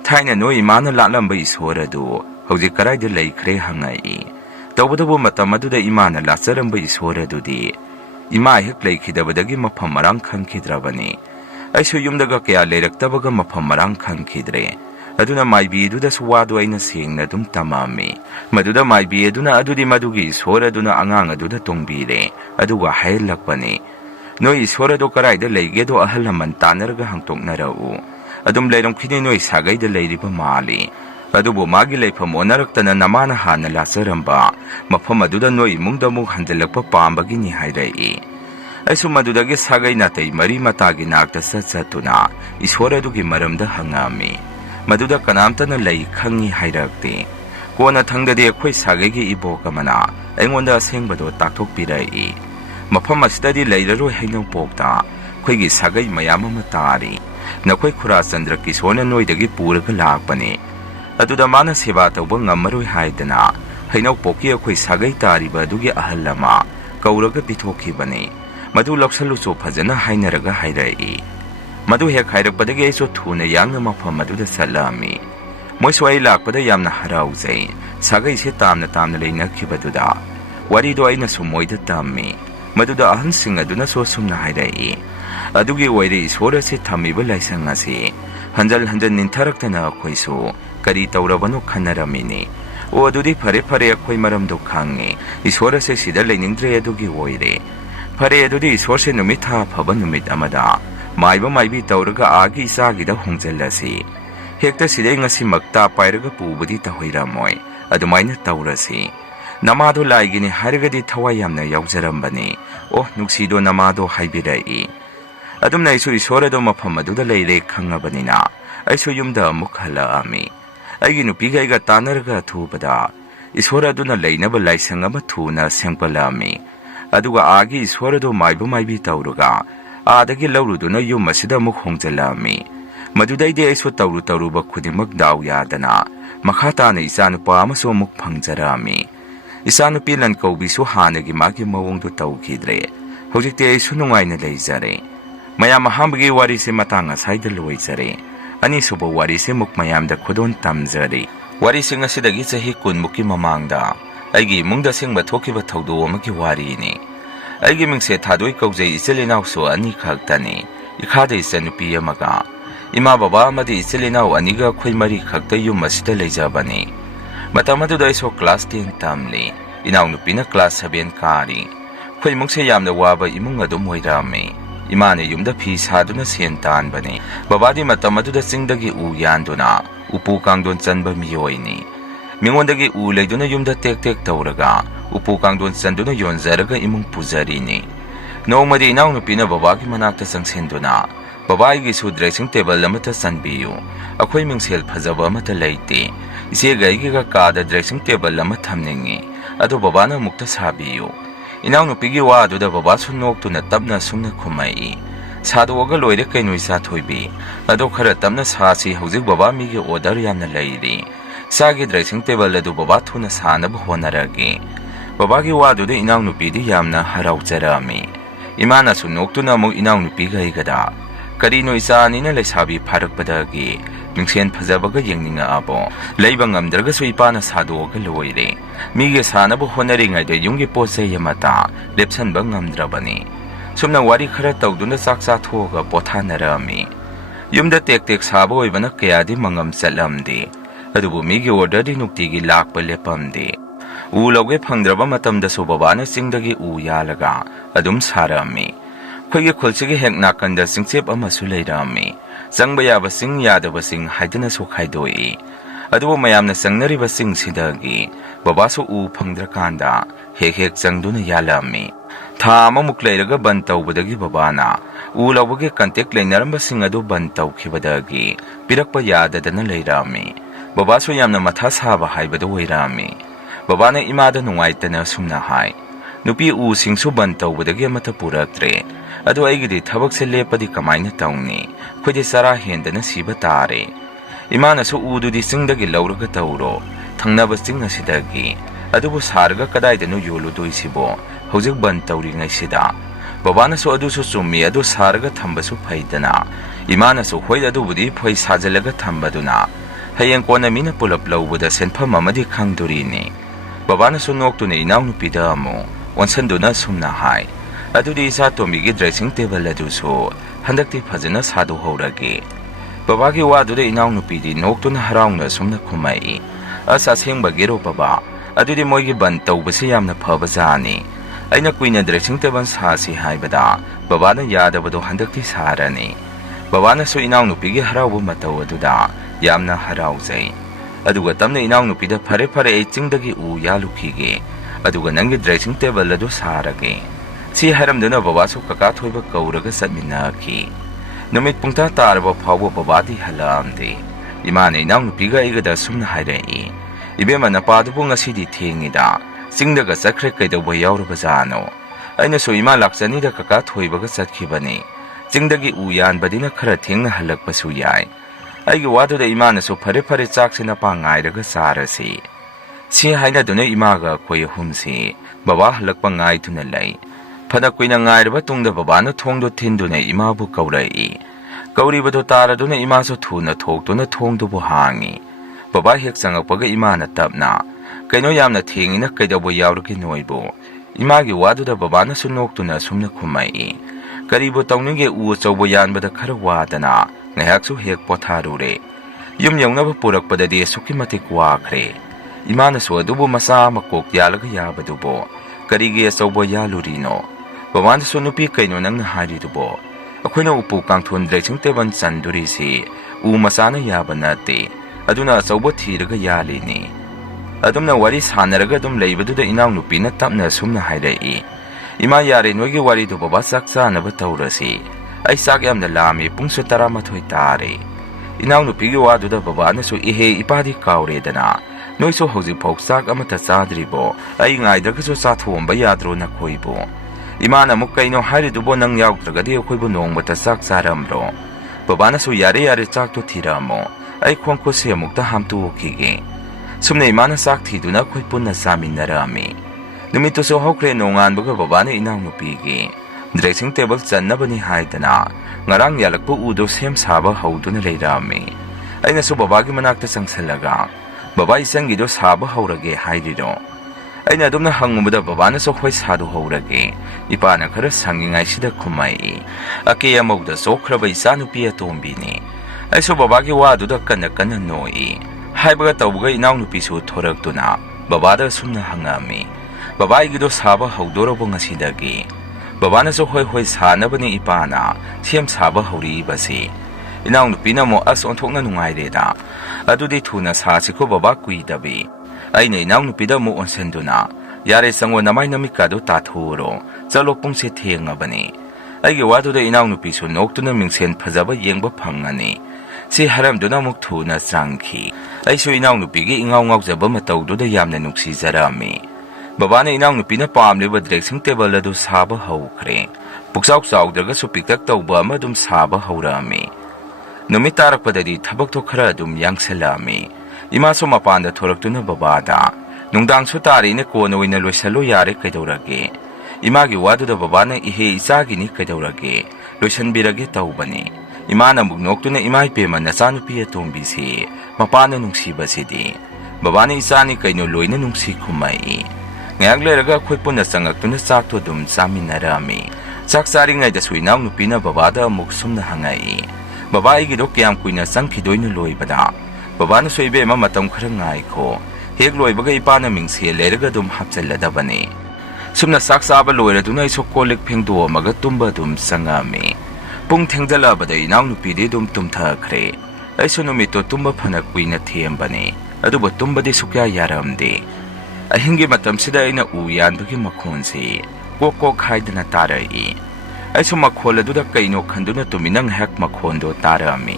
ꯊꯥꯏꯅ ꯅꯣꯏ ꯏꯃꯥꯅ ꯂꯥꯠꯂꯝꯕ ꯏꯁꯣꯔ ꯑꯗꯨ ꯍꯧꯖꯤꯛ ꯀꯗꯥꯏꯗ ꯂꯩꯈ꯭ꯔꯦ ꯍꯪꯉꯛꯏ꯫ ꯇꯧꯕꯇꯕꯨ ꯃꯇꯝ ꯑꯗꯨꯗ ꯏꯃꯥꯅ ꯂꯥꯠꯆꯔꯝꯕ ꯏꯁꯣꯔ ꯑꯗꯨꯗꯤ ꯏꯃꯥ ꯍꯦꯛ ꯂꯩꯈꯤꯗꯕꯗꯒꯤ ꯃꯐꯝ ꯃꯔꯥꯡ ꯈꯪꯈꯤꯗ꯭ꯔꯕꯅꯤ꯫ ꯑꯩꯁꯨ ꯌꯨꯝꯗꯒ ꯀꯌꯥ ꯂꯩꯔꯛꯇꯕꯒ ꯃꯐꯝ ꯃꯔꯥꯡ ꯈꯪꯈꯤꯗ꯭ꯔꯦ꯫ ꯑꯗꯨꯅ ꯃꯥꯏꯕꯤ ꯑꯗꯨꯗꯁꯨ ꯋꯥꯗꯨ ꯑꯩꯅ ꯁꯦꯡꯅ ꯑꯗꯨꯝ ꯇꯝꯃꯝꯃꯤ꯫ ꯃꯗꯨꯗ ꯃꯥꯏꯕꯤ ꯑꯗꯨꯅ ꯑꯗꯨꯗꯤ ꯃꯗꯨꯒꯤ ꯏꯁꯣꯔ ꯑꯗꯨꯅ ꯑꯉꯥꯡ ꯑꯗꯨꯗ ꯇꯣꯡꯕꯤꯔꯦ ꯑꯗꯨꯒ ꯍꯥꯏꯍꯜꯂꯛꯄꯅꯤ꯫ ꯅꯣꯏ ꯏꯁꯣꯔ ꯑꯗꯨ ꯀꯗꯥꯏꯗ ꯂꯩꯒꯦꯗꯣ ꯑꯍꯜ ꯂꯃꯟ ꯇꯥꯟꯅꯔꯒ ꯍꯪꯇꯣꯛꯅꯔꯛꯎ꯫ ꯑꯗꯨꯝ ꯂꯩꯔꯝꯈꯤꯅꯤ ꯅꯣꯏ ꯁꯥꯒꯩꯗ ꯂꯩꯔꯤꯕ ꯃꯥꯜꯂꯤ꯫ ꯑꯗꯨꯕꯨ ꯃꯥꯒꯤ ꯂꯩꯐꯝ ꯑꯣꯟꯅꯔꯛꯇꯅ ꯅꯃꯥꯅ ꯍꯥꯟꯅ ꯂꯥꯠꯆꯔꯝꯕ ꯃꯐꯝ ꯑꯗꯨꯗ ꯅꯣꯏ ꯏꯃꯨꯡꯗ ꯑꯃꯨꯛ ꯍꯟꯖꯤꯜꯂꯛꯄ ꯄꯥꯝꯕꯒꯤꯅꯤ ꯍꯥꯏꯔꯛꯏ꯫ ꯑꯩꯁꯨ ꯃꯗꯨꯗꯒꯤ ꯁꯥꯒꯩ ꯅꯥꯇꯩ ꯃꯔꯤ ꯃꯇꯥꯒꯤ ꯅꯥꯛꯇ ꯆꯠꯇꯨꯅ ꯏꯁꯣꯔ ꯑꯗꯨꯒꯤ ꯃꯔꯝꯗ ꯍꯪꯉꯝꯃꯤ꯫ ꯃꯗꯨꯗ ꯀꯅꯥꯝꯇꯅ ꯂꯩ ꯈꯪꯉꯤ ꯍꯥꯏꯔꯛꯇꯦ꯫ ꯀꯣꯟꯅ ꯊꯪꯗꯗꯤ ꯑꯩꯈꯣꯏ ꯁꯥꯒꯩꯒꯤ ꯏꯕꯣꯛ ꯑꯃꯅ ꯑꯩꯉꯣꯟꯗ ꯑꯁꯦꯡꯕꯗꯣ ꯇꯥꯛꯊꯣꯛꯄꯤꯔꯛꯏ꯫ ꯃꯐꯝ ꯑꯁꯤꯗꯗꯤ ꯂꯩꯔꯔꯣꯏ ꯍꯩꯅꯧꯄꯣꯛꯇ ꯑꯩꯈꯣꯏꯒꯤ ꯁꯥꯒꯩ ꯃꯌꯥꯝ ꯑꯃ ꯇꯥꯔꯤ꯫ ꯅꯈꯣꯏ ꯈꯨꯔꯥ ꯆꯟꯗ꯭ꯔ ꯀꯤꯁꯣꯔꯅ ꯅꯣꯏꯗꯒꯤ ꯄꯨꯔꯒ ꯂꯥꯛꯄꯅꯤ꯫ ꯑꯗꯨꯗ ꯃꯥꯅ ꯁꯦꯕꯥ ꯇꯧꯕ ꯉꯝꯃꯔꯣꯏ ꯍꯥꯏꯗꯅ ꯍꯩꯅꯧꯄꯣꯛꯀꯤ ꯑꯩꯈꯣꯏ ꯁꯥꯒꯩ ꯇꯥꯔꯤꯕ ꯑꯗꯨꯒꯤ ꯑꯍꯜ ꯑꯃ ꯀꯧꯔꯒ ꯄꯤꯊꯣꯛꯈꯤꯕꯅꯤ꯫ ꯃꯗꯨ ꯂꯧꯁꯜꯂꯨꯆꯣ ꯐꯖꯅ ꯍꯥꯏꯅꯔꯒ ꯍꯥꯏꯔꯛꯏ꯫ ꯃꯗꯨ ꯍꯦꯛ ꯍꯥꯏꯔꯛꯄꯗꯒꯤ ꯑꯩꯁꯨ ꯊꯨꯅ ꯌꯥꯡꯅ ꯃꯐꯝ ꯑꯗꯨꯗ ꯆꯠꯂꯝꯃꯤ꯫ ꯃꯣꯏꯁꯨ ꯑꯩ ꯂꯥꯛꯄꯗ ꯌꯥꯝꯅ ꯍꯔꯥꯎꯖꯩ꯫ ꯁꯥꯒꯩꯁꯦ ꯇꯥꯝꯅ ꯇꯥꯝꯅ ꯂꯩꯅꯈꯤꯕꯗꯨꯗ ꯋꯥꯔꯤꯗꯣ ꯑꯩꯅꯁꯨ ꯃꯣꯏꯗ ꯇꯝꯃꯤ꯫ ꯃꯗꯨꯗ ꯑꯍꯟꯁꯤꯡ ꯑꯗꯨꯅꯁꯨ ꯑꯁꯨꯝꯅ ꯍꯥꯏꯔꯛꯏ꯫ ꯑꯗꯨꯒꯤ ꯑꯣꯏꯔꯦ ꯏꯁꯣꯔ ꯑꯁꯤ ꯊꯝꯃꯤꯕ ꯂꯥꯏꯁꯪ ꯑꯁꯤ ꯍꯟꯖꯟ ꯍꯟꯖꯟ ꯅꯤꯡꯊꯔꯛꯇꯅ ꯑꯩꯈꯣꯏꯁꯨ ꯀꯔꯤ ꯇꯧꯔꯕꯅꯣ ꯈꯟꯅꯔꯝꯃꯤꯅꯤ꯫ ꯑꯣ ꯑꯗꯨꯗꯤ ꯐꯔꯦ ꯑꯩꯈꯣꯏ ꯃꯔꯝꯗꯣ ꯈꯪꯉꯤ꯫ ꯏꯁꯣꯔ ꯑꯁꯤ ꯁꯤꯗ ꯂꯩꯅꯤꯡꯗ꯭ꯔꯦ ꯑꯗꯨꯒꯤ ꯑꯣꯏꯔꯦ꯫ ꯐꯔꯦ ꯑꯗꯨꯗꯤ ꯏꯁꯣꯔꯁꯦ ꯅꯨꯃꯤꯠ ꯊꯥ ꯐꯕ ꯅꯨꯃꯤꯠ ꯑꯃꯗ ꯃꯥꯏꯕ ꯃꯥꯏꯕꯤ ꯇꯧꯔꯒ ꯑꯥꯒꯤ ꯏꯆꯥꯒꯤꯗ ꯍꯣꯡꯖꯤꯜꯂꯁꯤ꯫ ꯍꯦꯛꯇ ꯁꯤꯗꯩ ꯉꯁꯤꯃꯛ ꯇꯥ ꯄꯥꯏꯔꯒ ꯄꯨꯕꯗꯤ ꯇꯧꯍꯩꯔꯝꯃꯣꯏ꯫ ꯑꯗꯨꯃꯥꯏꯅ ꯇꯧꯔꯁꯤ꯫ ꯅꯃꯥꯗꯣ ꯂꯥꯏꯒꯤꯅꯤ ꯍꯥꯏꯔꯒꯗꯤ ꯊꯋꯥꯏ ꯌꯥꯝꯅ ꯌꯥꯎꯖꯔꯝꯕꯅꯤ꯫ ꯑꯣ ꯅꯨꯡꯁꯤꯗꯣ ꯅꯃꯥꯗꯣ ꯍꯥꯏꯕꯤꯔꯛꯏ꯫ ꯑꯗꯨꯝꯅ ꯑꯩꯁꯨ ꯏꯁꯣꯔ ꯑꯗꯨ ꯃꯐꯝ ꯑꯗꯨꯗ ꯂꯩꯔꯦ ꯈꯪꯉꯕꯅꯤꯅ ꯑꯩꯁꯨ ꯌꯨꯝꯗ ꯑꯃꯨꯛ ꯍꯜꯂꯛꯑꯝꯃꯤ꯫ ꯑꯩꯒꯤ ꯅꯨꯄꯤꯒ ꯑꯩꯒ ꯇꯥꯟꯅꯔꯒ ꯑꯊꯨꯕꯗ ꯏꯁꯣꯔ ꯑꯗꯨꯅ ꯂꯩꯅꯕ ꯂꯥꯏꯁꯪ ꯑꯃ ꯊꯨꯅ ꯁꯦꯝꯒꯠꯂꯛꯑꯝꯃꯤ꯫ ꯑꯗꯨꯒ ꯑꯥꯒꯤ ꯏꯁꯣꯔ ꯑꯗꯨ ꯃꯥꯏꯕ ꯃꯥꯏꯕꯤ ꯇꯧꯔꯒ ꯑꯥꯗꯒꯤ ꯂꯧꯔꯨꯗꯨꯅ ꯌꯨꯝ ꯑꯁꯤꯗ ꯑꯃꯨꯛ ꯍꯣꯡꯖꯤꯜꯂꯛꯑꯝꯃꯤ꯫ ꯃꯗꯨꯗꯩꯗꯤ ꯑꯩꯁꯨ ꯇꯧꯔꯨꯕ ꯈꯨꯗꯤꯡꯃꯛ ꯗꯥꯎ ꯌꯥꯗꯅ ꯃꯈꯥ ꯇꯥꯅ ꯏꯆꯥꯅꯨꯄꯥ ꯑꯃꯁꯨ ꯑꯃꯨꯛ ꯐꯪꯖꯔꯛꯑꯝꯃꯤ꯫ ꯏꯆꯥꯅꯨꯄꯤ ꯂꯟꯀꯧꯕꯤꯁꯨ ꯍꯥꯟꯅꯒꯤ ꯃꯥꯒꯤ ꯃꯑꯣꯡꯗꯨ ꯇꯧꯈꯤꯗ꯭ꯔꯦ꯫ ꯍꯧꯖꯤꯛꯇꯤ ꯑꯩꯁꯨ ꯅꯨꯡꯉꯥꯏꯅ ꯂꯩꯖꯔꯦ꯫ ꯃꯌꯥꯝ ꯑꯍꯥꯟꯕꯒꯤ ꯋꯥꯔꯤꯁꯦ ꯃꯇꯥꯡ ꯑꯁꯥꯏꯗ ꯂꯣꯏꯖꯔꯦ꯫ ꯑꯅꯤꯁꯨꯕ ꯋꯥꯔꯤꯁꯦ ꯃꯨꯛ ꯃꯌꯥꯝꯗ ꯈꯨꯗꯣꯟ ꯇꯝꯖꯔꯤ꯫ ꯋꯥꯔꯤꯁꯤꯡ ꯑꯁꯤꯗꯒꯤ ꯆꯍꯤ 10ꯃꯨꯛꯀꯤ ꯃꯃꯥꯡꯗ ꯑꯩꯒꯤ ꯏꯃꯨꯡꯗ ꯑꯁꯦꯡꯕ ꯊꯣꯛꯈꯤꯕ ꯊꯧꯗꯣꯛ ꯑꯃꯒꯤ ꯋꯥꯔꯤꯅꯤ꯫ ꯑꯩꯒꯤ ꯃꯤꯡꯁꯦ ꯊꯥꯗꯣꯏ ꯀꯧꯖꯩ꯫ ꯏꯆꯤꯜ ꯏꯅꯥꯎꯁꯨ 2 ꯈꯛꯇꯅꯤ꯫ ꯏꯈꯥꯗ ꯏꯆꯟꯅꯨꯄꯤ ꯑꯃꯒ ꯏꯃꯥ ꯕꯕꯥ ꯑꯃꯗꯤ ꯏꯆꯤꯜ ꯏꯅꯥꯎ 2ꯒ ꯑꯩꯈꯣꯏ 4 ꯈꯛꯇ ꯌꯨꯝ ꯑꯁꯤꯗ ꯂꯩꯖꯕꯅꯤ꯫ ꯃꯇꯝ ꯑꯗꯨꯗ ꯑꯩꯁꯨ ꯀ꯭ꯂꯥꯁ 10 ꯇꯝꯂꯤ꯫ ꯏꯅꯥꯎꯅꯨꯄꯤꯅ ꯀ꯭ꯂꯥꯁ 7 ꯀꯥꯔꯤ꯫ ꯑꯩꯈꯣꯏ ꯏꯃꯨꯡꯁꯦ ꯌꯥꯝꯅ ꯋꯥꯕ ꯏꯃꯨꯡ ꯑꯗꯨꯝ ꯑꯣꯏꯔꯝꯃꯤ꯫ ꯏꯃꯥꯅ ꯌꯨꯝꯗ ꯐꯤ ꯁꯥꯗꯨꯅ ꯁꯦꯟ ꯇꯥꯟꯕꯅꯤ꯫ ꯕꯕꯥꯗꯤ ꯃꯇꯝ ꯑꯗꯨꯗ ꯆꯤꯡꯗꯒꯤ ꯎ ꯌꯥꯟꯗꯨꯅ ꯎꯄꯨ ꯀꯥꯡꯊꯣꯟ ꯆꯟꯕ ꯃꯤꯑꯣꯏꯅꯤ꯫ ꯃꯤꯉꯣꯟꯗꯒꯤ ꯎ ꯂꯩꯗꯨꯅ ꯌꯨꯝꯗ ꯇꯦꯛ ꯇꯦꯛ ꯇꯧꯔꯒ ꯎꯄꯨ ꯀꯥꯡꯊꯣꯟ ꯆꯟꯗꯨꯅ ꯌꯣꯟꯖꯔꯒ ꯏꯃꯨꯡ ꯄꯨꯖꯔꯤꯅꯤ꯫ ꯅꯣꯡꯃꯗꯤ ꯏꯅꯥꯎꯅꯨꯄꯤꯅ ꯕꯕꯥꯒꯤ ꯃꯅꯥꯛꯇ ꯆꯪꯁꯤꯟꯗꯨꯅ ꯕꯕꯥ ꯑꯩꯒꯤꯁꯨ ꯗ꯭ꯔꯦꯁꯤꯡ ꯇꯦꯕꯜ ꯑꯃꯠꯇ ꯆꯟꯕꯤꯌꯨ꯫ ꯑꯩꯈꯣꯏ ꯃꯤꯡꯁꯦꯜ ꯐꯖꯕ ꯑꯃꯠꯇ ꯂꯩꯇꯦ꯫ ꯏꯆꯦꯒ ꯑꯩꯒꯤꯒ ꯀꯥꯗ ꯗ꯭ꯔꯦꯁꯤꯡ ꯇꯦꯕꯜ ꯑꯃ ꯊꯝꯅꯤꯡꯉꯤ꯫ ꯑꯗꯨ ꯕꯕꯥꯅ ꯑꯃꯨꯛꯇ ꯁꯥꯕꯤꯌꯨ꯫ ꯏꯅꯥꯎꯅꯨꯄꯤꯒꯤ ꯋꯥ ꯑꯗꯨꯗ ꯕꯕꯥꯁꯨ ꯅꯣꯛꯇꯨꯅ ꯇꯞꯅ ꯁꯨꯝꯅ ꯈꯨꯝꯃꯛꯏ꯫ ꯁꯥꯗꯣꯛꯑꯒ ꯂꯣꯏꯔꯦ ꯀꯩꯅꯣ ꯏꯆꯥ ꯊꯣꯏꯕꯤ꯫ ꯑꯗꯣ ꯈꯔ ꯇꯞꯅ ꯁꯥꯁꯤ ꯍꯧꯖꯤꯛ ꯕꯕꯥ ꯃꯤꯒꯤ ꯑꯣꯔꯗꯔ ꯌꯥꯝꯅ ꯂꯩꯔꯤ꯫ ꯏꯆꯥꯒꯤ ꯗ꯭ꯔꯦꯁꯤꯡ ꯇꯦꯕꯜ ꯑꯗꯨ ꯕꯕꯥ ꯊꯨꯅ ꯁꯥꯅꯕ ꯍꯣꯠꯅꯔꯒꯦ꯫ ꯕꯕꯥꯒꯤ ꯋꯥꯗꯨꯗ ꯏꯅꯥꯎꯅꯨꯄꯤꯗꯤ ꯌꯥꯝꯅ ꯍꯔꯥꯎꯖꯔꯝꯃꯤ꯫ ꯏꯃꯥꯅꯁꯨ ꯅꯣꯛꯇꯨꯅ ꯑꯃꯨꯛ ꯏꯅꯥꯎꯅꯨꯄꯤꯒ ꯑꯩꯒꯗ ꯀꯔꯤꯅꯣ ꯏꯆꯥ ꯑꯅꯤꯅ ꯂꯩꯁꯥꯕꯤ ꯐꯥꯔꯛꯄꯗꯒꯤ ꯃꯤꯡꯁꯦꯟ ꯐꯖꯕꯒ ꯌꯦꯡꯅꯤꯡꯉꯛꯑꯕꯣ? ꯂꯩꯕ ꯉꯝꯗ꯭ꯔꯒꯁꯨ ꯏꯄꯥꯅ ꯁꯥꯗꯣꯛꯑꯒ ꯂꯣꯏꯔꯦ꯫ ꯃꯤꯒꯤ ꯁꯥꯅꯕ ꯍꯣꯠꯅꯔꯤꯉꯩꯗ ꯌꯨꯝꯒꯤ ꯄꯣꯠ ꯆꯩ ꯑꯃꯠꯇ ꯂꯦꯞꯁꯟꯕ ꯉꯝꯗ꯭ꯔꯕꯅꯤ꯫ ꯁꯨꯝꯅ ꯋꯥꯔꯤ ꯈꯔ ꯇꯧꯗꯨꯅ ꯆꯥꯛ ꯆꯥꯊꯣꯛꯑꯒ ꯄꯣꯊꯥꯅꯔꯝꯃꯤ꯫ ꯌꯨꯝꯗ ꯇꯦꯛ ꯇꯦꯛ ꯁꯥꯕ ꯑꯣꯏꯕꯅ ꯀꯌꯥꯗꯤ ꯃꯉꯝ ꯆꯠꯂꯝꯗꯦ꯫ ꯑꯗꯨꯕꯨ ꯃꯤꯒꯤ ꯑꯣꯔꯗꯔꯗꯤ ꯅꯨꯡꯇꯤꯒꯤ ꯂꯥꯛꯄ ꯂꯦꯞꯄꯝꯗꯦ꯫ ꯎ ꯂꯧꯒꯦ ꯐꯪꯗ꯭ꯔꯕ ꯃꯇꯝꯗꯁꯨ ꯕꯕꯥꯅ ꯆꯤꯡꯗꯒꯤ ꯎ ꯌꯥꯜꯂꯒ ꯑꯗꯨꯝ ꯁꯥꯔꯝꯃꯤ꯫ ꯑꯩꯈꯣꯏꯒꯤ ꯈꯨꯜꯁꯤꯒꯤ ꯍꯦꯛ ꯅꯥꯀꯟꯗ ꯆꯤꯡꯆꯦꯞ ꯑꯃꯁꯨ ꯂꯩꯔꯝꯃꯤ꯫ ꯆꯪꯕ ꯌꯥꯕ ꯆꯤꯡ ꯌꯥꯗꯕ ꯆꯤꯡ ꯍꯥꯏꯗꯨꯅꯁꯨ ꯈꯥꯏꯗꯣꯛꯏ꯫ ꯑꯗꯨꯕꯨ ꯃꯌꯥꯝꯅ ꯆꯪꯅꯔꯤꯕ ꯆꯤꯡꯁꯤꯗꯒꯤ ꯕꯕꯥꯁꯨ ꯎ ꯐꯪꯗ꯭ꯔꯀꯥꯟꯗ ꯍꯦꯛ ꯆꯪꯗꯨꯅ ꯌꯥꯜꯂꯝꯃꯤ꯫ ꯊꯥ ꯑꯃꯃꯨꯛ ꯂꯩꯔꯒ ꯕꯟ ꯇꯧꯕꯗꯒꯤ ꯕꯕꯥꯅ ꯎ ꯂꯧꯕꯒꯤ ꯀꯟꯇꯦꯛ ꯂꯩꯅꯔꯝꯕꯁꯤꯡ ꯑꯗꯨ ꯕꯟ ꯇꯧꯈꯤꯕꯗꯒꯤ ꯄꯤꯔꯛꯄ ꯌꯥꯗꯗꯅ ꯂꯩꯔꯝꯃꯤ꯫ ꯕꯕꯥꯁꯨ ꯌꯥꯝꯅ ꯃꯊꯥ ꯁꯥꯕ ꯍꯥꯏꯕꯗꯨ ꯑꯣꯏꯔꯝꯃꯤ꯫ ꯕꯕꯥꯅ ꯏꯃꯥꯗ ꯅꯨꯡꯉꯥꯏꯇꯅ ꯁꯨꯝꯅ ꯍꯥꯏ, "ꯅꯨꯄꯤ ꯎꯁꯤꯡꯁꯨ ꯕꯟ ꯇꯧꯕꯗꯒꯤ ꯑꯃꯠꯇ ꯄꯨꯔꯛꯇ꯭ꯔꯦ꯫ ꯑꯗꯨ ꯑꯩꯒꯤꯗꯤ ꯊꯕꯛꯁꯦ ꯂꯦꯞꯄꯗꯤ ꯀꯃꯥꯏꯅ ꯇꯧꯅꯤ? ꯑꯩꯈꯣꯏꯗꯤ ꯆꯔꯥ ꯍꯦꯟꯗꯅ ꯁꯤꯕ ꯇꯥꯔꯦ꯫ ꯏꯃꯥꯅꯁꯨ ꯎꯗꯨꯗꯤ ꯆꯤꯡꯗꯒꯤ ꯂꯧꯔꯒ ꯇꯧꯔꯣ, ꯊꯪꯅꯕ ꯆꯤꯡ ꯑꯁꯤꯗꯒꯤ꯫ ꯑꯗꯨꯕꯨ ꯁꯥꯔꯒ ꯀꯗꯥꯏꯗꯅꯣ ꯌꯣꯜꯂꯨꯗꯣꯏꯁꯤꯕꯣ ꯍꯧꯖꯤꯛ ꯕꯟ ꯇꯧꯔꯤꯉꯩꯁꯤꯗ?" ꯕꯕꯥꯅꯁꯨ ꯑꯗꯨꯁꯨ ꯆꯨꯝꯃꯤ, ꯑꯗꯨ ꯁꯥꯔꯒ ꯊꯝꯕꯁꯨ ꯐꯩꯗꯅ꯫ ꯏꯃꯥꯅꯁꯨ ꯍꯣꯏ ꯑꯗꯨꯕꯨꯗꯤ ꯐꯩ, ꯁꯥꯖꯜꯂꯒ ꯊꯝꯕꯗꯨꯅ ꯍꯌꯦꯡ ꯀꯣꯟꯅ ꯃꯤꯅ ꯄꯨꯂꯞ ꯂꯧꯕꯗ ꯁꯦꯟꯐꯝ ꯑꯃꯗꯤ ꯈꯪꯗꯣꯔꯤꯅꯤ꯫ ꯕꯕꯥꯅꯁꯨ ꯅꯣꯛꯇꯨꯅ ꯏꯅꯥꯎꯅꯨꯄꯤꯗ ꯑꯃꯨꯛ ꯑꯣꯟꯁꯟꯗꯨꯅ ꯁꯨꯝꯅ ꯍꯥꯏ, "ꯑꯗꯨꯗꯤ ꯏꯆꯥ ꯇꯣꯝꯕꯤꯒꯤ ꯗ꯭ꯔꯦꯁꯤꯡ ꯇꯦꯕꯜ ꯑꯗꯨꯁꯨ ꯍꯟꯗꯛꯇꯤ ꯐꯖꯅ ꯁꯥꯗꯣꯛꯍꯧꯔꯒꯦ." ꯕꯕꯥꯒꯤ ꯋꯥꯗꯨꯗ ꯏꯅꯥꯎꯅꯨꯄꯤꯗꯤ ꯅꯣꯛꯇꯨꯅ ꯍꯔꯥꯎꯅ ꯁꯨꯝꯅ ꯈꯨꯝꯃꯛꯏ, "ꯑꯁ ꯑꯁꯦꯡꯕꯒꯤꯔꯣ ꯕꯕꯥ? ꯑꯗꯨꯗꯤ ꯃꯣꯏꯒꯤ ꯕꯟ ꯇꯧꯕꯁꯤ ꯌꯥꯝꯅ ꯐꯕꯖꯥꯠꯅꯤ꯫ ꯑꯩꯅ ꯀꯨꯏꯅ ꯗ꯭ꯔꯦꯁꯤꯡ ꯇꯦꯕꯜ ꯁꯥꯁꯤ ꯍꯥꯏꯕꯗ ꯕꯕꯥꯅ ꯌꯥꯗꯕꯗꯣ ꯍꯟꯗꯛꯇꯤ ꯁꯥꯔꯅꯤ." ꯕꯕꯥꯅꯁꯨ ꯏꯅꯥꯎꯅꯨꯄꯤꯒꯤ ꯍꯔꯥꯎꯕ ꯃꯇꯧ ꯑꯗꯨꯗ ꯌꯥꯝꯅ ꯍꯔꯥꯎꯖꯩ꯫ ꯑꯗꯨꯒ ꯇꯞꯅ ꯏꯅꯥꯎꯅꯨꯄꯤꯗ, "ꯐꯔꯦ ꯐꯔꯦ, ꯑꯩ ꯆꯤꯡꯗꯒꯤ ꯎ ꯌꯥꯜꯂꯨꯈꯤꯒꯦ, ꯑꯗꯨꯒ ꯅꯪꯒꯤ ꯗ꯭ꯔꯦꯁꯤꯡ ꯇꯦꯕꯜ ꯑꯗꯨ ꯁꯥꯔꯒꯦ." ꯁꯤ ꯍꯥꯏꯔꯝꯗꯨꯅ ꯕꯕꯥꯁꯨ ꯀꯀꯥ ꯊꯣꯏꯕ ꯀꯧꯔꯒ ꯆꯠꯃꯤꯟꯅꯈꯤ꯫ ꯅꯨꯃꯤꯠ ꯄꯨꯡꯇꯥ ꯇꯥꯔꯕ ꯐꯥꯎꯕ ꯕꯕꯥꯗꯤ ꯍꯜꯂꯛꯑꯝꯗꯦ꯫ ꯏꯃꯥꯅ ꯏꯅꯥꯎꯅꯨꯄꯤꯒ ꯑꯩꯒꯗ ꯁꯨꯝꯅ ꯍꯥꯏꯔꯛꯏ, "ꯏꯕꯦꯝꯃ, ꯅꯄꯥꯗꯨꯕꯨ ꯉꯁꯤꯗꯤ ꯊꯦꯡꯉꯤꯗ, ꯆꯤꯡꯗꯒ ꯆꯠꯈ꯭ꯔꯦ, ꯀꯩꯗꯧꯕ ꯌꯥꯎꯔꯕꯖꯥꯠꯅꯣ?" ꯑꯩꯅꯁꯨ, "ꯏꯃꯥ ꯂꯥꯛꯆꯅꯤꯗ, ꯀꯀꯥ ꯊꯣꯏꯕꯒ ꯆꯠꯈꯤꯕꯅꯤ. ꯆꯤꯡꯗꯒꯤ ꯎ ꯌꯥꯟꯕꯅꯤꯅ ꯈꯔ ꯊꯦꯡꯅ ꯍꯜꯂꯛꯄꯁꯨ ꯌꯥꯏ." ꯑꯩꯒꯤ ꯋꯥꯗꯨꯗ ꯏꯃꯥꯅꯁꯨ, "ꯐꯔꯦ ꯐꯔꯦ, ꯆꯥꯛꯁꯤ ꯅꯄꯥ ꯉꯥꯏꯔꯒ ꯆꯥꯔꯁꯤ." ꯁꯤ ꯍꯥꯏꯅꯗꯨꯅ ꯏꯃꯥꯒ ꯑꯩꯈꯣꯏ ꯑꯍꯨꯝꯁꯤ ꯕꯕꯥ ꯍꯜꯂꯛꯄ ꯉꯥꯏꯗꯨꯅ ꯂꯩ꯫ ꯐꯅ ꯀꯨꯏꯅ ꯉꯥꯏꯔꯕ ꯇꯨꯡꯗ ꯕꯕꯥꯅ ꯊꯣꯡꯗꯣ ꯊꯤꯟꯗꯨꯅ ꯏꯃꯥꯕꯨ ꯀꯧꯔꯛꯏ꯫ ꯀꯧꯔꯤꯕꯗꯨ ꯇꯥꯔꯗꯨꯅ ꯏꯃꯥꯁꯨ ꯊꯨꯅ ꯊꯣꯛꯇꯨꯅ ꯊꯣꯡꯗꯨꯕꯨ ꯍꯥꯡꯉꯤ꯫ ꯕꯕꯥ ꯍꯦꯛ ꯆꯪꯉꯛꯄꯒ ꯏꯃꯥꯅ ꯇꯞꯅ, "ꯀꯩꯅꯣ ꯌꯥꯝꯅ ꯊꯦꯡꯉꯤꯅ, ꯀꯩꯗꯧꯕ ꯌꯥꯎꯔꯒꯦ ꯅꯣꯏꯕꯨ?" ꯏꯃꯥꯒꯤ ꯋꯥꯗꯨꯗ ꯕꯕꯥꯅꯁꯨ ꯅꯣꯛꯇꯨꯅ ꯁꯨꯝꯅ ꯈꯨꯝꯃꯛꯏ, "ꯀꯔꯤꯕꯨ ꯇꯧꯅꯤꯡꯒꯦ, ꯎ ꯑꯆꯧꯕ ꯌꯥꯟꯕꯗ ꯈꯔ ꯋꯥꯗꯅ ꯉꯥꯏꯍꯥꯛꯁꯨ ꯍꯦꯛ ꯄꯣꯊꯥꯔꯨꯔꯦ꯫ ꯌꯨꯝ ꯌꯧꯅꯕ ꯄꯨꯔꯛꯄꯗꯗꯤ ꯑꯁꯨꯛꯀꯤ ꯃꯇꯤꯛ ꯋꯥꯈ꯭ꯔꯦ." ꯏꯃꯥꯅꯁꯨ, "ꯑꯗꯨꯕꯨ ꯃꯆꯥ ꯑꯃ ꯀꯣꯛ ꯌꯥꯜꯂꯒ ꯌꯥꯕꯗꯨꯕꯣ ꯀꯔꯤꯒꯤ ꯑꯆꯧꯕ ꯌꯥꯜꯂꯨꯔꯤꯅꯣ?" ꯕꯕꯥꯅꯁꯨ, "ꯅꯨꯄꯤ, ꯀꯩꯅꯣ ꯅꯪꯅ ꯍꯥꯏꯔꯤꯗꯨꯕꯣ? ꯑꯩꯈꯣꯏꯅ ꯎꯄꯨ ꯀꯥꯡꯊꯣꯟ ꯗ꯭ꯔꯦꯁꯤꯡ ꯇꯦꯕꯜ ꯆꯟꯗꯣꯔꯤꯁꯤ ꯎ ꯃꯆꯥꯅ ꯌꯥꯕ ꯅꯠꯇꯦ, ꯑꯗꯨꯅ ꯑꯆꯧꯕ ꯊꯤꯔꯒ ꯌꯥꯜꯂꯤꯅꯤ." ꯑꯗꯨꯝꯅ ꯋꯥꯔꯤ ꯁꯥꯟꯅꯔꯒ ꯑꯗꯨꯝ ꯂꯩꯕꯗꯨꯗ ꯏꯅꯥꯎꯅꯨꯄꯤꯅ ꯇꯞꯅ ꯁꯨꯝꯅ ꯍꯥꯏꯔꯛꯏ, "ꯏꯃꯥ, ꯌꯥꯔꯦ, ꯅꯣꯏꯒꯤ ꯋꯥꯔꯤꯗꯨ ꯕꯕꯥ, ꯆꯥꯛ ꯆꯥꯅꯕ ꯇꯧꯔꯁꯤ. ꯑꯩ ꯆꯥꯛ ꯌꯥꯝꯅ ꯂꯥꯝꯃꯤ, ꯄꯨꯡꯁꯨ 11 ꯇꯥꯔꯦ." ꯏꯅꯥꯎꯅꯨꯄꯤꯒꯤ ꯋꯥꯗꯨꯗ ꯕꯕꯥꯅꯁꯨ, "ꯏꯍꯦ, ꯏꯄꯥꯗꯤ ꯀꯥꯎꯔꯦꯗꯅ, ꯅꯣꯏꯁꯨ ꯍꯧꯖꯤꯛꯐꯥꯎ ꯆꯥꯛ ꯑꯃꯠꯇ ꯆꯥꯗ꯭ꯔꯤꯕꯣ? ꯑꯩ ꯉꯥꯏꯗ꯭ꯔꯒꯁꯨ ꯆꯥꯊꯣꯛꯑꯝꯕ ꯌꯥꯗ꯭ꯔꯣ ꯅꯈꯣꯏꯕꯨ?" ꯏꯃꯥꯅ ꯑꯃꯨꯛ, "ꯀꯩꯅꯣ ꯍꯥꯏꯔꯤꯗꯨꯕꯣ, ꯅꯪ ꯌꯥꯎꯗ꯭ꯔꯒꯗꯤ ꯑꯩꯈꯣꯏꯕꯨ ꯅꯣꯡꯃꯇ ꯆꯥꯛ ꯆꯥꯔꯝꯕ꯭ꯔꯣ?" ꯕꯕꯥꯅꯁꯨ, "ꯌꯥꯔꯦ ꯌꯥꯔꯦ, ꯆꯥꯛꯇꯣ ꯊꯤꯔꯛꯑꯝꯃꯣ, ꯑꯩ ꯈꯣꯡ ꯈꯨꯠꯁꯦ ꯑꯃꯨꯛꯇ ꯍꯥꯝꯇꯣꯛꯈꯤꯒꯦ." ꯁꯨꯝꯅ ꯏꯃꯥꯅ ꯆꯥꯛ ꯊꯤꯗꯨꯅ ꯑꯩꯈꯣꯏ ꯄꯨꯟꯅ ꯆꯥꯃꯤꯟꯅꯔꯝꯃꯤ꯫ ꯅꯨꯃꯤꯠꯇꯨꯁꯨ ꯍꯧꯈ꯭ꯔꯦ꯫ ꯅꯣꯡꯉꯥꯟꯕꯒ ꯕꯕꯥꯅ ꯏꯅꯥꯎꯅꯨꯄꯤꯒꯤ ꯗ꯭ꯔꯦꯁꯤꯡ ꯇꯦꯕꯜ ꯆꯟꯅꯕꯅꯤ ꯍꯥꯏꯗꯅ ꯉꯔꯥꯡ ꯌꯥꯜꯂꯛꯄ ꯎꯗꯣ ꯁꯦꯝ ꯁꯥꯕ ꯍꯧꯗꯨꯅ ꯂꯩꯔꯝꯃꯤ꯫ ꯑꯩꯅꯁꯨ ꯕꯕꯥꯒꯤ ꯃꯅꯥꯛꯇ ꯆꯪꯁꯜꯂꯒ, "ꯕꯕꯥ, ꯏꯆꯟꯒꯤꯗꯣ ꯁꯥꯕ ꯍꯧꯔꯒꯦ ꯍꯥꯏꯔꯤꯔꯣ?" ꯑꯩꯅ ꯑꯗꯨꯝꯅ ꯍꯪꯉꯨꯕꯗ ꯕꯕꯥꯅꯁꯨ, "ꯍꯣꯏ, ꯁꯥꯗꯣꯛꯍꯧꯔꯒꯦ." ꯏꯄꯥꯅ ꯈꯔ ꯁꯪꯉꯤꯉꯩꯁꯤꯗ ꯈꯨꯝꯃꯛꯏ, "ꯑꯀꯦ ꯑꯃꯧꯗ ꯆꯣꯛꯈ꯭ꯔꯕ ꯏꯆꯥꯅꯨꯄꯤ ꯑꯇꯣꯝꯕꯤꯅꯤ." ꯑꯩꯁꯨ ꯕꯕꯥꯒꯤ ꯋꯥꯗꯨꯗ ꯀꯟꯅ ꯀꯟꯅ ꯅꯣꯛꯏ꯫ ꯍꯥꯏꯕꯒ ꯇꯧꯕꯒ ꯏꯅꯥꯎꯅꯨꯄꯤꯁꯨ ꯊꯣꯔꯛꯇꯨꯅ ꯕꯕꯥꯗ ꯁꯨꯝꯅ ꯍꯪꯉꯝꯃꯤ, "ꯕꯕꯥ, ꯑꯩꯒꯤꯗꯣ ꯁꯥꯕ ꯍꯧꯗꯣꯔꯕꯣ ꯉꯁꯤꯗꯒꯤ?" ꯕꯕꯥꯅꯁꯨ, "ꯍꯣꯏ ꯍꯣꯏ, ꯁꯥꯅꯕꯅꯤ ꯏꯄꯥꯅ ꯁꯦꯝ ꯁꯥꯕ ꯍꯧꯔꯛꯏꯕꯁꯤ." ꯏꯅꯥꯎꯅꯨꯄꯤꯅ ꯑꯃꯨꯛ, "ꯑꯁ, ꯑꯣꯟꯊꯣꯛꯅ ꯅꯨꯡꯉꯥꯏꯔꯦꯗ. ꯑꯗꯨꯗꯤ ꯊꯨꯅ ꯁꯥꯁꯤꯀꯣ ꯕꯕꯥ, ꯀꯨꯏꯗꯕꯤ." ꯑꯩꯅ ꯏꯅꯥꯎꯅꯨꯄꯤꯗ ꯑꯃꯨꯛ ꯑꯣꯟꯁꯟꯗꯨꯅ, "ꯌꯥꯔꯦ, ꯆꯪꯉꯣ, ꯅꯃꯥꯏ ꯅꯃꯤꯠꯀꯥꯗꯣ ꯇꯥꯊꯣꯛꯎꯔꯣ, ꯆꯠꯂꯣ, ꯄꯨꯡꯁꯦ ꯊꯦꯡꯉꯕꯅꯤ." ꯑꯩꯒꯤ ꯋꯥꯗꯨꯗ ꯏꯅꯥꯎꯅꯨꯄꯤꯁꯨ ꯅꯣꯛꯇꯨꯅ ꯃꯤꯡꯁꯦꯟ ꯐꯖꯕ ꯌꯦꯡꯕ ꯐꯪꯉꯅꯤ꯫ ꯁꯤ ꯍꯥꯏꯔꯝꯗꯨꯅ ꯑꯃꯨꯛ ꯊꯨꯅ ꯆꯪꯈꯤ꯫ ꯑꯩꯁꯨ ꯏꯅꯥꯎꯅꯨꯄꯤꯒꯤ ꯏꯉꯥꯎ ꯉꯥꯎꯖꯕ ꯃꯇꯧꯗꯨꯗ ꯌꯥꯝꯅ ꯅꯨꯡꯁꯤꯖꯔꯝꯃꯤ꯫ ꯕꯕꯥꯅ ꯏꯅꯥꯎꯅꯨꯄꯤꯅ ꯄꯥꯝꯂꯤꯕ ꯗ꯭ꯔꯦꯁꯤꯡ ꯇꯦꯕꯜ ꯑꯗꯨ ꯁꯥꯕ ꯍꯧꯈ꯭ꯔꯦ꯫ ꯄꯨꯛꯆꯥꯎ ꯆꯥꯎꯗ꯭ꯔꯒꯁꯨ ꯄꯤꯛꯇꯛ ꯇꯧꯕ ꯑꯃ ꯑꯗꯨꯝ ꯁꯥꯕ ꯍꯧꯔꯛꯑꯝꯃꯤ꯫ ꯅꯨꯃꯤꯠ ꯇꯥꯔꯛꯄꯗꯗꯤ ꯊꯕꯛꯇꯣ ꯈꯔ ꯑꯗꯨꯝ ꯌꯥꯡꯁꯜꯂꯛꯑꯝꯃꯤ꯫ ꯏꯃꯥꯁꯨ ꯃꯄꯥꯟꯗ ꯊꯣꯔꯛꯇꯨꯅ ꯕꯕꯥꯗ, "ꯅꯨꯡꯗꯥꯡꯁꯨ ꯇꯥꯔꯤꯅꯦ, ꯀꯣꯟꯅ ꯑꯣꯏꯅ ꯂꯣꯏꯁꯜꯂꯣ, ꯌꯥꯔꯦ, ꯀꯩꯗꯧꯔꯒꯦ?" ꯏꯃꯥꯒꯤ ꯋꯥꯗꯨꯗ ꯕꯕꯥꯅ, "ꯏꯍꯦ, ꯏꯆꯥꯒꯤꯅꯤ, ꯀꯩꯗꯧꯔꯒꯦ, ꯂꯣꯏꯁꯟꯕꯤꯔꯒꯦ ꯇꯧꯕꯅꯤ." ꯏꯃꯥꯅ ꯑꯃꯨꯛ ꯅꯣꯛꯇꯨꯅ, "ꯏꯃꯥꯏꯄꯦꯝꯃ, ꯅꯆꯥꯅꯨꯄꯤ ꯑꯇꯣꯝꯕꯤꯁꯤ ꯃꯄꯥꯅ ꯅꯨꯡꯁꯤꯕꯁꯤꯗꯤ." ꯕꯕꯥꯅ, "ꯏꯆꯥꯅꯤ ꯀꯩꯅꯣ, ꯂꯣꯏꯅ ꯅꯨꯡꯁꯤ." ꯈꯨꯝꯃꯛꯏ꯫ ꯉꯥꯏꯍꯥꯛ ꯂꯩꯔꯒ ꯑꯩꯈꯣꯏ ꯄꯨꯟꯅ ꯆꯪꯉꯛꯇꯨꯅ ꯆꯥꯛꯇꯣ ꯑꯗꯨꯝ ꯆꯥꯃꯤꯟꯅꯔꯝꯃꯤ꯫ ꯆꯥꯛ ꯆꯥꯔꯤꯉꯩꯗꯁꯨ ꯏꯅꯥꯎꯅꯨꯄꯤꯅ ꯕꯕꯥꯗ ꯑꯃꯨꯛ ꯁꯨꯝꯅ ꯍꯪꯉꯛꯏ, "ꯕꯕꯥ, ꯑꯩꯒꯤꯗꯣ ꯀꯌꯥꯝ ꯀꯨꯏꯅ ꯆꯪꯈꯤꯗꯣꯏꯅꯣ ꯂꯣꯏꯕꯗ?" ꯕꯕꯥꯅꯁꯨ, "ꯏꯕꯦꯝꯃ, ꯃꯇꯝ ꯈꯔ ꯉꯥꯏꯈꯣ, ꯍꯦꯛ ꯂꯣꯏꯕꯒ ꯏꯄꯥꯅ ꯃꯤꯡꯁꯦꯜ ꯂꯩꯔꯒ ꯑꯗꯨꯝ ꯍꯥꯞꯆꯜꯂꯗꯕꯅꯤ." ꯁꯨꯝꯅ ꯆꯥꯛ ꯆꯥꯕ ꯂꯣꯏꯔꯗꯨꯅ ꯑꯩꯁꯨ ꯀꯣꯜ ꯂꯤꯛ ꯐꯦꯡꯗꯣꯛꯑꯝꯃꯒ ꯇꯨꯝꯕ ꯑꯗꯨꯝ ꯆꯪꯉꯝꯃꯤ꯫ ꯄꯨꯡ ꯊꯦꯡꯖꯜꯂꯛꯑꯕꯗ ꯏꯅꯥꯎꯅꯨꯄꯤꯗꯤ ꯑꯗꯨꯝ ꯇꯨꯝꯊꯈ꯭ꯔꯦ꯫ ꯑꯩꯁꯨ ꯅꯨꯃꯤꯠꯇꯣ ꯇꯨꯝꯕ ꯐꯅ ꯀꯨꯏꯅ ꯊꯦꯝꯕꯅꯤ, ꯑꯗꯨꯕꯨ ꯇꯨꯝꯕꯗꯤ ꯁꯨꯛꯌꯥ ꯌꯥꯔꯝꯗꯦ꯫ ꯑꯍꯤꯡꯒꯤ ꯃꯇꯝꯁꯤꯗ ꯑꯩꯅ ꯎ ꯌꯥꯟꯕꯒꯤ ꯃꯈꯣꯟꯁꯤ ꯀꯣꯛ ꯀꯣꯛ ꯍꯥꯏꯗꯅ ꯇꯥꯔꯛꯏ꯫ ꯑꯩꯁꯨ ꯃꯈꯣꯜ ꯑꯗꯨꯗ ꯀꯩꯅꯣ ꯈꯟꯗꯨꯅ ꯇꯨꯃꯤꯟꯅ ꯉꯥꯏꯍꯥꯛ ꯃꯈꯣꯟꯗꯣ ꯇꯥꯔꯛꯑꯝꯃꯤ꯫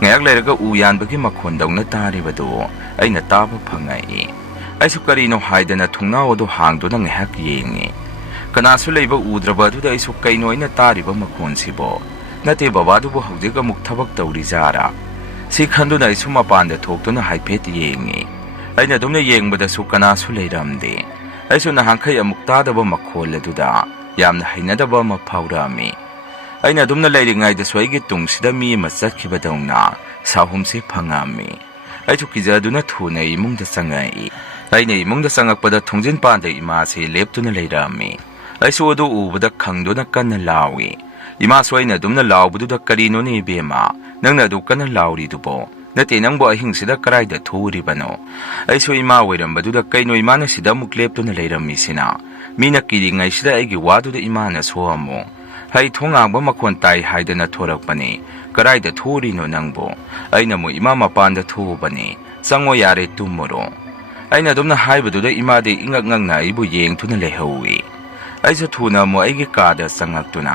ꯉꯥꯏꯍꯥꯛ ꯂꯩꯔꯒ ꯎ ꯌꯥꯟꯕꯒꯤ ꯃꯈꯣꯟꯗꯧꯅ ꯇꯥꯔꯤꯕꯗꯨ ꯑꯩꯅ ꯇꯥꯕ ꯐꯪꯉꯛꯏ꯫ ꯑꯩꯁꯨ ꯀꯔꯤꯅꯣ ꯍꯥꯏꯗꯅ ꯊꯣꯡꯅꯥꯎ ꯑꯗꯨ ꯍꯥꯡꯗꯨꯅ ꯉꯥꯏꯍꯥꯛ ꯌꯦꯡꯉꯤ꯫ ꯀꯅꯥꯁꯨ ꯂꯩꯕ ꯎꯗ꯭ꯔꯕ ꯑꯗꯨꯗ ꯑꯩꯁꯨ ꯀꯩꯅꯣ ꯑꯩꯅ ꯇꯥꯔꯤꯕ ꯃꯈꯣꯟꯁꯤꯕꯣ? ꯅꯠꯇꯦ ꯕꯕꯥꯗꯨꯕꯨ ꯍꯧꯖꯤꯛ ꯑꯃꯨꯛ ꯊꯕꯛ ꯇꯧꯔꯤꯖꯥꯔꯥ? ꯁꯤ ꯈꯟꯗꯨꯅ ꯑꯩꯁꯨ ꯃꯄꯥꯟꯗ ꯊꯣꯛꯇꯨꯅ ꯍꯥꯏꯐꯦꯠ ꯌꯦꯡꯉꯤ꯫ ꯑꯩꯅ ꯑꯗꯨꯝꯅ ꯌꯦꯡꯕꯗꯁꯨ ꯀꯅꯥꯁꯨ ꯂꯩꯔꯝꯗꯦ꯫ ꯑꯩꯁꯨ ꯅꯍꯥꯟꯈꯩ ꯑꯃꯨꯛ ꯇꯥꯗꯕ ꯃꯈꯣꯜ ꯑꯗꯨꯗ ꯌꯥꯝꯅ ꯍꯩꯅꯗꯕ ꯑꯃ ꯐꯥꯎꯔꯛꯑꯝꯃꯤ꯫ ꯑꯩꯅ ꯑꯗꯨꯝꯅ ꯂꯩꯔꯤꯉꯩꯗꯁꯨ ꯑꯩꯒꯤ ꯇꯨꯡꯁꯤꯗ ꯃꯤ ꯑꯃ ꯆꯠꯈꯤꯕꯗꯧꯅ ꯁꯥꯍꯨꯝꯁꯤ ꯐꯪꯉꯛꯑꯝꯃꯤ꯫ ꯑꯩꯁꯨ ꯀꯤꯖꯗꯨꯅ ꯊꯨꯅ ꯏꯃꯨꯡꯗ ꯆꯪꯉꯛꯏ꯫ ꯑꯩꯅ ꯏꯃꯨꯡꯗ ꯆꯪꯉꯛꯄꯗ ꯊꯣꯡꯖꯤꯟꯄꯥꯟꯗ ꯏꯃꯥꯁꯤ ꯂꯦꯞꯇꯨꯅ ꯂꯩꯔꯝꯃꯤ꯫ ꯑꯩꯁꯨ ꯑꯗꯨ ꯎꯕꯗ ꯈꯪꯗꯨꯅ ꯀꯟꯅ ꯂꯥꯎꯏ꯫ ꯏꯃꯥꯁꯨ ꯑꯩꯅ ꯑꯗꯨꯝꯅ ꯂꯥꯎꯕꯗꯨꯗ ꯀꯔꯤꯅꯣꯅꯦ ꯏꯕꯦꯝꯃ, ꯅꯪꯅ ꯑꯗꯨ ꯀꯟꯅ ꯂꯥꯎꯔꯤꯗꯨꯕꯣ? ꯅꯠꯇꯦ, ꯅꯪꯕꯨ ꯑꯍꯤꯡꯁꯤꯗ ꯀꯔꯥꯏꯗ ꯊꯣꯛꯎꯔꯤꯕꯅꯣ? ꯑꯩꯁꯨ ꯏꯃꯥ ꯑꯣꯏꯔꯝꯕꯗꯨꯗ ꯀꯩꯅꯣ ꯏꯃꯥꯅ ꯁꯤꯗ ꯑꯃꯨꯛ ꯂꯦꯞꯇꯨꯅ ꯂꯩꯔꯝꯃꯤꯁꯤꯅ? ꯃꯤꯅ ꯀꯤꯔꯤꯉꯩꯁꯤꯗ ꯑꯩꯒꯤ ꯋꯥꯗꯨꯗ ꯏꯃꯥꯅ ꯁꯣꯛꯑꯝꯃꯣ? ꯍꯩ ꯊꯣꯡ ꯉꯥꯡꯕ ꯃꯈꯣꯟ ꯇꯥꯏ ꯍꯥꯏꯗꯅ ꯊꯣꯔꯛꯄꯅꯤ꯫ ꯀꯔꯥꯏꯗ ꯊꯣꯛꯎꯔꯤꯅꯣ ꯅꯪꯕꯨ? ꯑꯩꯅ ꯑꯃꯨꯛ ꯏꯃꯥ ꯃꯄꯥꯟꯗ ꯊꯣꯛꯎꯕꯅꯤ꯫ ꯆꯪꯉꯣ ꯌꯥꯔꯦ, ꯇꯨꯝꯃꯨꯔꯣ꯫ ꯑꯩꯅ ꯑꯗꯨꯝꯅ ꯍꯥꯏꯕꯗꯨꯗ ꯏꯃꯥꯗꯤ ꯏꯉꯛ ꯉꯛꯅ ꯑꯩꯕꯨ ꯌꯦꯡꯗꯨꯅ ꯂꯩꯍꯧꯏ꯫ ꯑꯩꯁꯨ ꯊꯨꯅ ꯑꯃꯨꯛ ꯑꯩꯒꯤ ꯀꯥꯗ ꯆꯪꯉꯛꯇꯨꯅ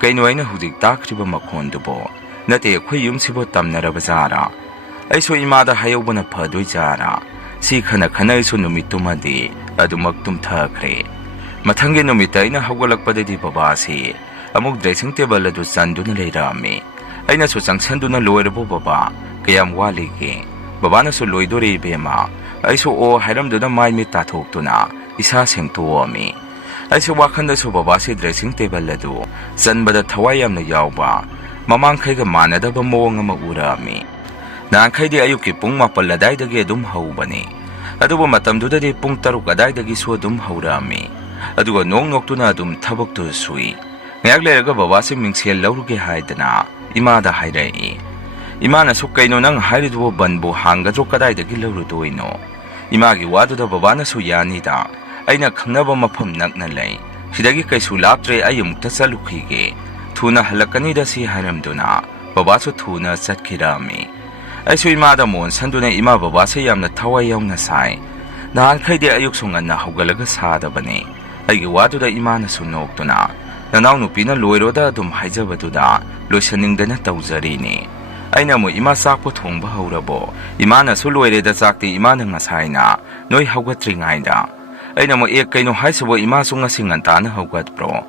ꯀꯩꯅꯣ ꯑꯩꯅ ꯍꯧꯖꯤꯛ ꯇꯥꯈ꯭ꯔꯤꯕ ꯃꯈꯣꯟꯗꯨꯕꯣ? ꯅꯠꯇꯦ, ꯑꯩꯈꯣꯏ ꯌꯨꯝꯁꯤꯕꯨ ꯇꯝꯅꯔꯕꯖꯥꯔꯥ? ꯑꯩꯁꯨ ꯏꯃꯥꯗ ꯍꯥꯏꯍꯧꯕꯅ ꯐꯗꯣꯏꯖꯥꯔꯥ? ꯁꯤ ꯈꯟꯅ ꯑꯩꯁꯨ ꯅꯨꯃꯤꯠꯇꯨꯃꯗꯤ ꯑꯗꯨꯃꯛ ꯇꯨꯝꯊꯈ꯭ꯔꯦ꯫ ꯃꯊꯪꯒꯤ ꯅꯨꯃꯤꯠꯇ ꯑꯩꯅ ꯍꯧꯒꯠꯂꯛꯄꯗꯗꯤ ꯕꯕꯥꯁꯤ ꯑꯃꯨꯛ ꯗ꯭ꯔꯦꯁꯤꯡ ꯇꯦꯕꯜ ꯑꯗꯨ ꯆꯟꯗꯨꯅ ꯂꯩꯔꯝꯃꯤ꯫ ꯑꯩꯅꯁꯨ ꯆꯪꯁꯟꯗꯨꯅ ꯂꯣꯏꯔꯕꯣ ꯕꯕꯥ? ꯀꯌꯥꯝ ꯋꯥꯠꯂꯤꯒꯦ? ꯕꯕꯥꯅꯁꯨ ꯂꯣꯏꯗꯣꯔꯦ ꯏꯕꯦꯝꯃ꯫ ꯑꯩꯁꯨ ꯑꯣ ꯍꯥꯏꯔꯝꯗꯨꯅ ꯃꯥꯏ ꯃꯤꯠ ꯇꯥꯊꯣꯛꯇꯨꯅ ꯏꯁꯥ ꯁꯦꯡꯇꯣꯛꯑꯝꯃꯤ꯫ ꯑꯩꯁꯨ ꯋꯥꯈꯟꯗꯁꯨ ꯕꯕꯥꯁꯤ ꯗ꯭ꯔꯦꯁꯤꯡ ꯇꯦꯕꯜ ꯑꯗꯨ ꯆꯟꯕꯗ ꯊꯋꯥꯏ ꯌꯥꯝꯅ ꯌꯥꯎꯕ, ꯃꯃꯥꯡꯈꯩꯒ ꯃꯥꯟꯅꯗꯕ ꯃꯑꯣꯡ ꯑꯃ ꯎꯔꯛꯑꯝꯃꯤ꯫ ꯅꯍꯥꯟꯈꯩꯗꯤ ꯑꯌꯨꯛꯀꯤ ꯄꯨꯡ 9 ꯑꯗꯥꯏꯗꯒꯤ ꯑꯗꯨꯝ ꯍꯧꯕꯅꯤ꯫ ꯑꯗꯨꯕꯨ ꯃꯇꯝꯗꯨꯗꯗꯤ ꯄꯨꯡ 6 ꯑꯗꯥꯏꯗꯒꯤꯁꯨ ꯑꯗꯨꯝ ꯍꯧꯔꯛꯑꯝꯃꯤ꯫ ꯑꯗꯨꯒ ꯅꯣꯛꯇꯨꯅ ꯑꯗꯨꯝ ꯊꯕꯛꯇꯨ ꯁꯨꯏ꯫ ꯉꯥꯏꯍꯥꯛ ꯂꯩꯔꯒ ꯕꯕꯥꯁꯤ ꯃꯤꯡꯁꯦꯜ ꯂꯧꯔꯨꯒꯦ ꯍꯥꯏꯗꯅ ꯏꯃꯥꯗ ꯍꯥꯏꯔꯛꯏ꯫ ꯏꯃꯥꯅꯁꯨ ꯀꯩꯅꯣ ꯅꯪ ꯍꯥꯏꯔꯤꯗꯨꯕꯨ ꯕꯟꯕꯨ ꯍꯥꯡꯒꯗ꯭ꯔꯣ, ꯀꯗꯥꯏꯗꯒꯤ ꯂꯧꯔꯨꯗꯣꯏꯅꯣ? ꯏꯃꯥꯒꯤ ꯋꯥꯗꯨꯗ ꯕꯕꯥꯅꯁꯨ ꯌꯥꯅꯤꯗ, ꯑꯩꯅ ꯈꯪꯅꯕ ꯃꯐꯝ ꯅꯛꯅ ꯂꯩ, ꯁꯤꯗꯒꯤ ꯀꯩꯁꯨ ꯂꯥꯞꯇ꯭ꯔꯦ, ꯑꯩ ꯑꯃꯨꯛꯇ ꯆꯠꯂꯨꯈꯤꯒꯦ, ꯊꯨꯅ ꯍꯜꯂꯛꯀꯅꯤꯗ ꯁꯤ ꯍꯥꯏꯔꯝꯗꯨꯅ ꯕꯕꯥꯁꯨ ꯊꯨꯅ ꯆꯠꯈꯤꯔꯝꯃꯤ꯫ ꯑꯩꯁꯨ ꯏꯃꯥꯗ ꯃꯣꯟꯁꯟꯗꯨꯅ ꯏꯃꯥ ꯕꯕꯥꯁꯦ ꯌꯥꯝꯅ ꯊꯋꯥꯏ ꯌꯥꯎꯅ ꯁꯥꯏ꯫ ꯅꯍꯥꯟꯈꯩꯗꯤ ꯑꯌꯨꯛꯁꯨ ꯉꯟꯅ ꯍꯧꯒꯠꯂꯒ ꯁꯥꯗꯕꯅꯤ꯫ ꯑꯩꯒꯤ ꯋꯥꯗꯨꯗ ꯏꯃꯥꯅꯁꯨ ꯅꯣꯛꯇꯨꯅ ꯅꯅꯥꯎ ꯅꯨꯄꯤꯅ ꯂꯣꯏꯔꯣꯗ ꯑꯗꯨꯝ ꯍꯥꯏꯖꯕꯗꯨꯗ ꯂꯣꯏꯁꯟꯅꯤꯡꯗꯅ ꯇꯧꯖꯔꯤꯅꯤ꯫ ꯑꯩꯅ ꯑꯃꯨꯛ ꯏꯃꯥ ꯆꯥꯛꯄꯨ ꯊꯣꯡꯕ ꯍꯧꯔꯕꯣ? ꯏꯃꯥꯅꯁꯨ ꯂꯣꯏꯔꯦꯗ ꯆꯥꯛꯇꯤ, ꯏꯃꯥꯅ ꯉꯁꯥꯏꯅ ꯅꯣꯏ ꯍꯧꯒꯠꯇ꯭ꯔꯤꯉꯩꯗ꯫ ꯑꯩꯅ ꯑꯃꯨꯛ ꯀꯩꯅꯣ ꯍꯥꯏꯁꯤꯕꯣ, ꯏꯃꯥꯁꯨ ꯉꯁꯤ ꯉꯟꯇꯥꯅ ꯍꯧꯒꯠꯄ꯭ꯔꯣ?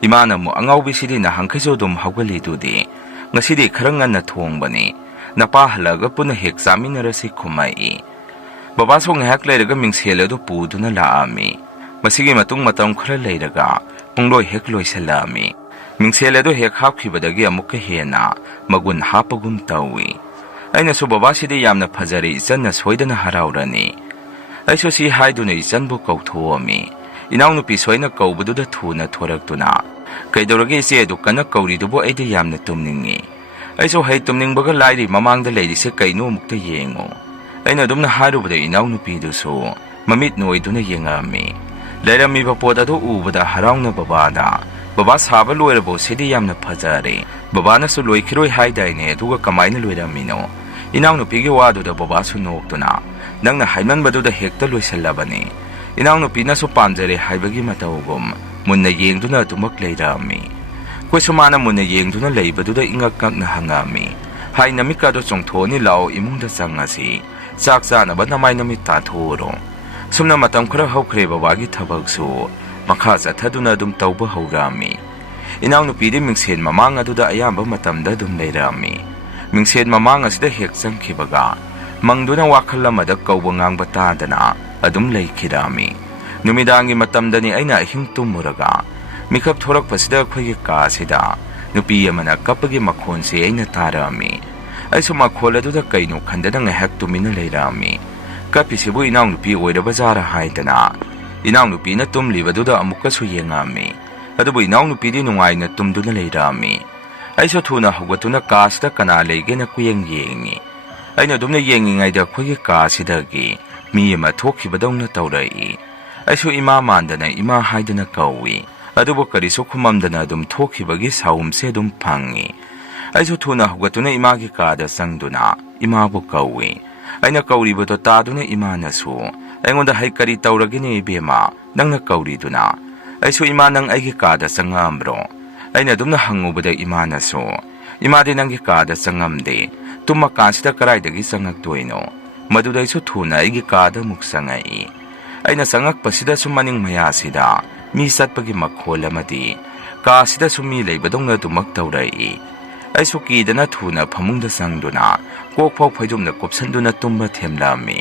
ꯏꯃꯥꯅ ꯑꯃꯨꯛ ꯑꯉꯥꯎꯕꯤꯁꯤꯗꯤ ꯅꯍꯥꯟꯈꯩꯁꯨ ꯑꯗꯨم ꯍꯧꯒꯠꯂꯤꯗꯨꯗꯤ, ꯉꯁꯤꯗꯤ ꯈꯔ ꯉꯟꯅ ꯊꯣꯡꯕꯅꯤ, ꯅꯄꯥ ꯍꯜꯂꯛꯑꯒ ꯄꯨꯟꯅ ꯍꯦꯛ ꯆꯥꯃꯤꯟꯅꯔꯁꯤ ꯈꯨꯝꯃꯛꯏ꯫ ꯕꯕꯥꯁꯨ ꯉꯥꯏꯍꯥꯛ ꯂꯩꯔꯒ ꯃꯤꯡꯁꯦꯜ ꯑꯗꯨ ꯄꯨꯗꯨꯅ ꯂꯥꯛꯑꯝꯃꯤ꯫ ꯃꯁꯤꯒꯤ ꯃꯇꯨꯡ ꯃꯇꯝ ꯈꯔ ꯂꯩꯔꯒ ꯄꯨꯡꯂꯣꯏ ꯍꯦꯛ ꯂꯣꯏꯁꯤꯜꯂꯛꯑꯝꯃꯤ꯫ ꯃꯤꯡꯁꯦꯜ ꯑꯗꯨ ꯍꯦꯛ ꯍꯥꯞꯈꯤꯕꯗꯒꯤ ꯑꯃꯨꯛꯀ ꯍꯦꯟꯅ ꯃꯒꯨꯟ ꯍꯥꯞꯄꯒꯨꯝ ꯇꯧꯏ꯫ ꯑꯩꯅꯁꯨ ꯕꯕꯥꯁꯤꯗꯤ ꯌꯥꯝꯅ ꯐꯖꯔꯦ, ꯏꯆꯟꯅ ꯁꯣꯏꯗꯅ ꯍꯔꯥꯎꯔꯅꯤ꯫ ꯑꯩꯁꯨ ꯁꯤ ꯍꯥꯏꯗꯨꯅ ꯏꯆꯟꯕꯨ ꯀꯧꯊꯣꯛꯑꯝꯃꯤ꯫ ꯏꯅꯥꯎꯅꯨꯄꯤ ꯁꯣꯏꯅ ꯀꯧꯕꯗꯨꯗ ꯊꯨꯅ ꯊꯣꯔꯛꯇꯨꯅ ꯀꯩꯗꯧꯔꯒꯦ ꯏꯆꯦ ꯑꯗꯨ ꯀꯟꯅ ꯀꯧꯔꯤꯗꯨꯕꯨ? ꯑꯩꯗꯤ ꯌꯥꯝꯅ ꯇꯨꯝꯅꯤꯡꯉꯤ꯫ ꯑꯩꯁꯨ ꯍꯩ ꯇꯨꯝꯅꯤꯡꯕꯒ ꯂꯥꯏꯔꯤ, ꯃꯃꯥꯡꯗ ꯂꯩꯔꯤꯁꯦ ꯀꯩꯅꯣ ꯑꯃꯨꯛꯇ ꯌꯦꯡꯉꯨ꯫ ꯑꯩꯅ ꯑꯗꯨꯝꯅ ꯍꯥꯏꯔꯨꯕꯗ ꯏꯅꯥꯎꯅꯨꯄꯤꯗꯨꯁꯨ ꯃꯃꯤꯠ ꯅꯣꯏꯗꯨꯅ ꯌꯦꯡꯉꯛꯑꯝꯃꯤ꯫ ꯂꯩꯔꯝꯃꯤꯕ ꯄꯣꯠ ꯑꯗꯨ ꯎꯕꯗ ꯍꯔꯥꯎꯅ ꯕꯕꯥꯗ, ꯕꯕꯥ ꯁꯥꯕ ꯂꯣꯏꯔꯕꯣ? ꯁꯤꯗꯤ ꯌꯥꯝꯅ ꯐꯖꯔꯦ, ꯕꯕꯥꯅꯁꯨ ꯂꯣꯏꯈꯤꯔꯣꯏ ꯍꯥꯏꯗꯥꯏꯅꯦ, ꯑꯗꯨꯒ ꯀꯃꯥꯏꯅ ꯂꯣꯏꯔꯝꯃꯤꯅꯣ? ꯏꯅꯥꯎꯅꯨꯄꯤꯒꯤ ꯋꯥꯗꯨꯗ ꯕꯕꯥꯁꯨ ꯅꯣꯛꯇꯨꯅ ꯅꯪꯅ ꯍꯥꯏꯃꯟꯕꯗꯨꯗ ꯍꯦꯛꯇ ꯂꯣꯏꯁꯜꯂꯕꯅꯤ, ꯏꯅꯥꯎꯅꯨꯄꯤꯅꯁꯨ ꯄꯥꯝꯖꯔꯦ ꯍꯥꯏꯕꯒꯤ ꯃꯇꯧꯒꯨꯝ ꯃꯨꯟꯅ ꯌꯦꯡꯗꯨꯅ ꯑꯗꯨꯃꯛ ꯂꯩꯔꯛꯑꯝꯃꯤ꯫ ꯑꯩꯈꯣꯏꯁꯨ ꯃꯥꯅ ꯃꯨꯟꯅ ꯌꯦꯡꯗꯨꯅ ꯂꯩꯕꯗꯨꯗ ꯏꯉꯛ ꯉꯛꯅ ꯍꯪꯉꯛꯑꯝꯃꯤ꯫ ꯍꯥꯏ ꯅꯃꯤꯠꯀꯥꯗꯣ ꯆꯣꯡꯊꯣꯛꯑꯅꯤ, ꯂꯥꯛꯑꯣ ꯏꯃꯨꯡꯗ ꯆꯪꯉꯁꯤ, ꯆꯥꯛ ꯆꯥꯅꯕ ꯅꯃꯥꯏ ꯅꯃꯤꯠ ꯇꯥꯊꯣꯛꯎꯔꯣ꯫ ꯁꯨꯝꯅ ꯃꯇꯝ ꯈꯔ ꯍꯧꯈ꯭ꯔꯦ ꯕꯕꯥꯒꯤ ꯊꯕꯛꯁꯨ ꯃꯈꯥ ꯆꯠꯊꯗꯨꯅ ꯑꯗꯨꯝ ꯇꯧꯕ ꯍꯧꯔꯛꯑꯝꯃꯤ꯫ ꯏꯅꯥꯎꯅꯨꯄꯤꯗꯤ ꯃꯤꯡꯁꯦꯟ ꯃꯃꯥꯡ ꯑꯗꯨꯗ ꯑꯌꯥꯝꯕ ꯃꯇꯝꯗ ꯑꯗꯨꯝ ꯂꯩꯔꯛꯑꯝꯃꯤ꯫ ꯃꯤꯡꯁꯦꯟ ꯃꯃꯥꯡ ꯑꯁꯤꯗ ꯍꯦꯛ ꯆꯪꯈꯤꯕꯒ ꯃꯪꯗꯨꯅ ꯋꯥꯈꯜ ꯑꯃꯗ ꯀꯧꯕ ꯉꯥꯡꯕ ꯇꯥꯗꯅ ꯑꯗꯨꯝ ꯂꯩꯈꯤꯔꯝꯃꯤ꯫ ꯅꯨꯃꯤꯗꯥꯡꯒꯤ ꯃꯇꯝꯗꯅꯤ ꯑꯩꯅ ꯑꯍꯤꯡ ꯇꯨꯝꯃꯨꯔꯒ ꯃꯤꯀꯞ ꯊꯣꯔꯛꯄꯁꯤꯗ ꯑꯩꯈꯣꯏꯒꯤ ꯀꯥꯁꯤꯗ ꯅꯨꯄꯤ ꯑꯃꯅ ꯀꯞꯄꯒꯤ ꯃꯈꯣꯟꯁꯤ ꯑꯩꯅ ꯇꯥꯔꯛꯑꯝꯃꯤ꯫ ꯑꯩꯁꯨ ꯃꯈꯣꯜ ꯑꯗꯨꯗ ꯀꯩꯅꯣ ꯈꯟꯗꯅ ꯉꯥꯏꯍꯥꯛ ꯇꯨꯃꯤꯟꯅ ꯂꯩꯔꯛꯑꯝꯃꯤ꯫ ꯀꯞꯄꯤꯁꯤꯕꯨ ꯏꯅꯥꯎꯅꯨꯄꯤ ꯑꯣꯏꯔꯕꯖꯥꯔꯥ ꯍꯥꯏꯗꯅ ꯏꯅꯥꯎꯅꯨꯄꯤꯅ ꯇꯨꯝꯂꯤꯕꯗꯨꯗ ꯑꯃꯨꯛꯀꯁꯨ ꯌꯦꯡꯉꯛꯑꯝꯃꯤ꯫ ꯑꯗꯨꯕꯨ ꯏꯅꯥꯎꯅꯨꯄꯤꯗꯤ ꯅꯨꯡꯉꯥꯏꯅ ꯇꯨꯝꯗꯨꯅ ꯂꯩꯔꯛꯑꯝꯃꯤ꯫ ꯑꯩꯁꯨ ꯊꯨꯅ ꯍꯧꯒꯠꯇꯨꯅ ꯀꯥꯁꯤꯗ ꯀꯅꯥ ꯂꯩꯒꯦꯅ ꯀꯨꯌꯦꯡ ꯌꯦꯡꯉꯤ꯫ ꯑꯩꯅ ꯑꯗꯨꯝꯅ ꯌꯦꯡꯉꯤꯉꯩꯗ ꯑꯩꯈꯣꯏꯒꯤ ꯀꯥꯁꯤꯗꯒꯤ ꯃꯤ ꯑꯃ ꯊꯣꯛꯈꯤꯕꯗꯧꯅ ꯇꯧꯔꯛꯏ꯫ ꯑꯩꯁꯨ ꯏꯃꯥ ꯃꯥꯟꯗꯅ ꯏꯃꯥ ꯍꯥꯏꯗꯅ ꯀꯧꯏ꯫ ꯑꯗꯨꯕꯨ ꯀꯔꯤꯁꯨ ꯈꯨꯃꯝꯗꯅ ꯑꯗꯨꯝ ꯊꯣꯛꯈꯤꯕꯒꯤ ꯁꯥꯎꯝꯁꯦ ꯑꯗꯨꯝ ꯐꯪꯉꯤ꯫ ꯑꯩꯁꯨ ꯊꯨꯅ ꯍꯧꯒꯠꯇꯨꯅ ꯏꯃꯥꯒꯤ ꯀꯥꯗ ꯆꯪꯗꯨꯅ ꯏꯃꯥꯕꯨ ꯀꯧꯏ꯫ ꯑꯩꯅ ꯀꯧꯔꯤꯕꯗꯣ ꯇꯥꯗꯨꯅ ꯏꯃꯥꯅꯁꯨ ꯑꯩꯉꯣꯟꯗ ꯍꯩ ꯀꯔꯤ ꯇꯧꯔꯒꯦꯅꯦ ꯏꯕꯦꯝꯃ ꯅꯪꯅ ꯀꯧꯔꯤꯗꯨꯅ ꯑꯩꯁꯨ ꯏꯃꯥ ꯅꯪ ꯑꯩꯒꯤ ꯀꯥꯗ ꯆꯪꯉꯛꯑꯝꯕ꯭ꯔꯣ ꯑꯩꯅ ꯑꯗꯨꯝꯅ ꯍꯪꯉꯨꯕꯗ ꯏꯃꯥꯅꯁꯨ ꯏꯃꯥꯗꯤ ꯅꯪꯒꯤ ꯀꯥꯗ ꯆꯪꯉꯝꯗꯦ ꯇꯨꯝꯃꯀꯥꯟꯁꯤꯗ ꯀꯗꯥꯏꯗꯒꯤ ꯆꯪꯉꯛꯇꯣꯏꯅꯣ ꯃꯗꯨꯗ ꯑꯩꯁꯨ ꯊꯨꯅ ꯑꯩꯒꯤ ꯀꯥꯗ ꯑꯃꯨꯛ ꯆꯪꯉꯛꯏ ꯑꯩꯅ ꯆꯪꯉꯛꯄꯁꯤꯗꯁꯨ ꯃꯅꯤꯡ ꯃꯌꯥꯁꯤꯗ ꯃꯤ ꯆꯠꯄꯒꯤ ꯃꯈꯣꯜ ꯑꯃꯗꯤ ꯀꯥꯁꯤꯗꯁꯨ ꯃꯤ ꯂꯩꯕꯗꯧꯅ ꯑꯗꯨꯃꯛ ꯇꯧꯔꯛꯏ ꯑꯩꯁꯨ ꯀꯤꯗꯅ ꯊꯨꯅ ꯐꯃꯨꯡꯗ ꯆꯪꯗꯨꯅ ꯀꯣꯛꯐꯥꯎ ꯐꯩꯖꯨꯞꯅ ꯀꯨꯞꯁꯟꯗꯨꯅ ꯇꯨꯝꯕ ꯊꯦꯝꯂꯝꯃꯤ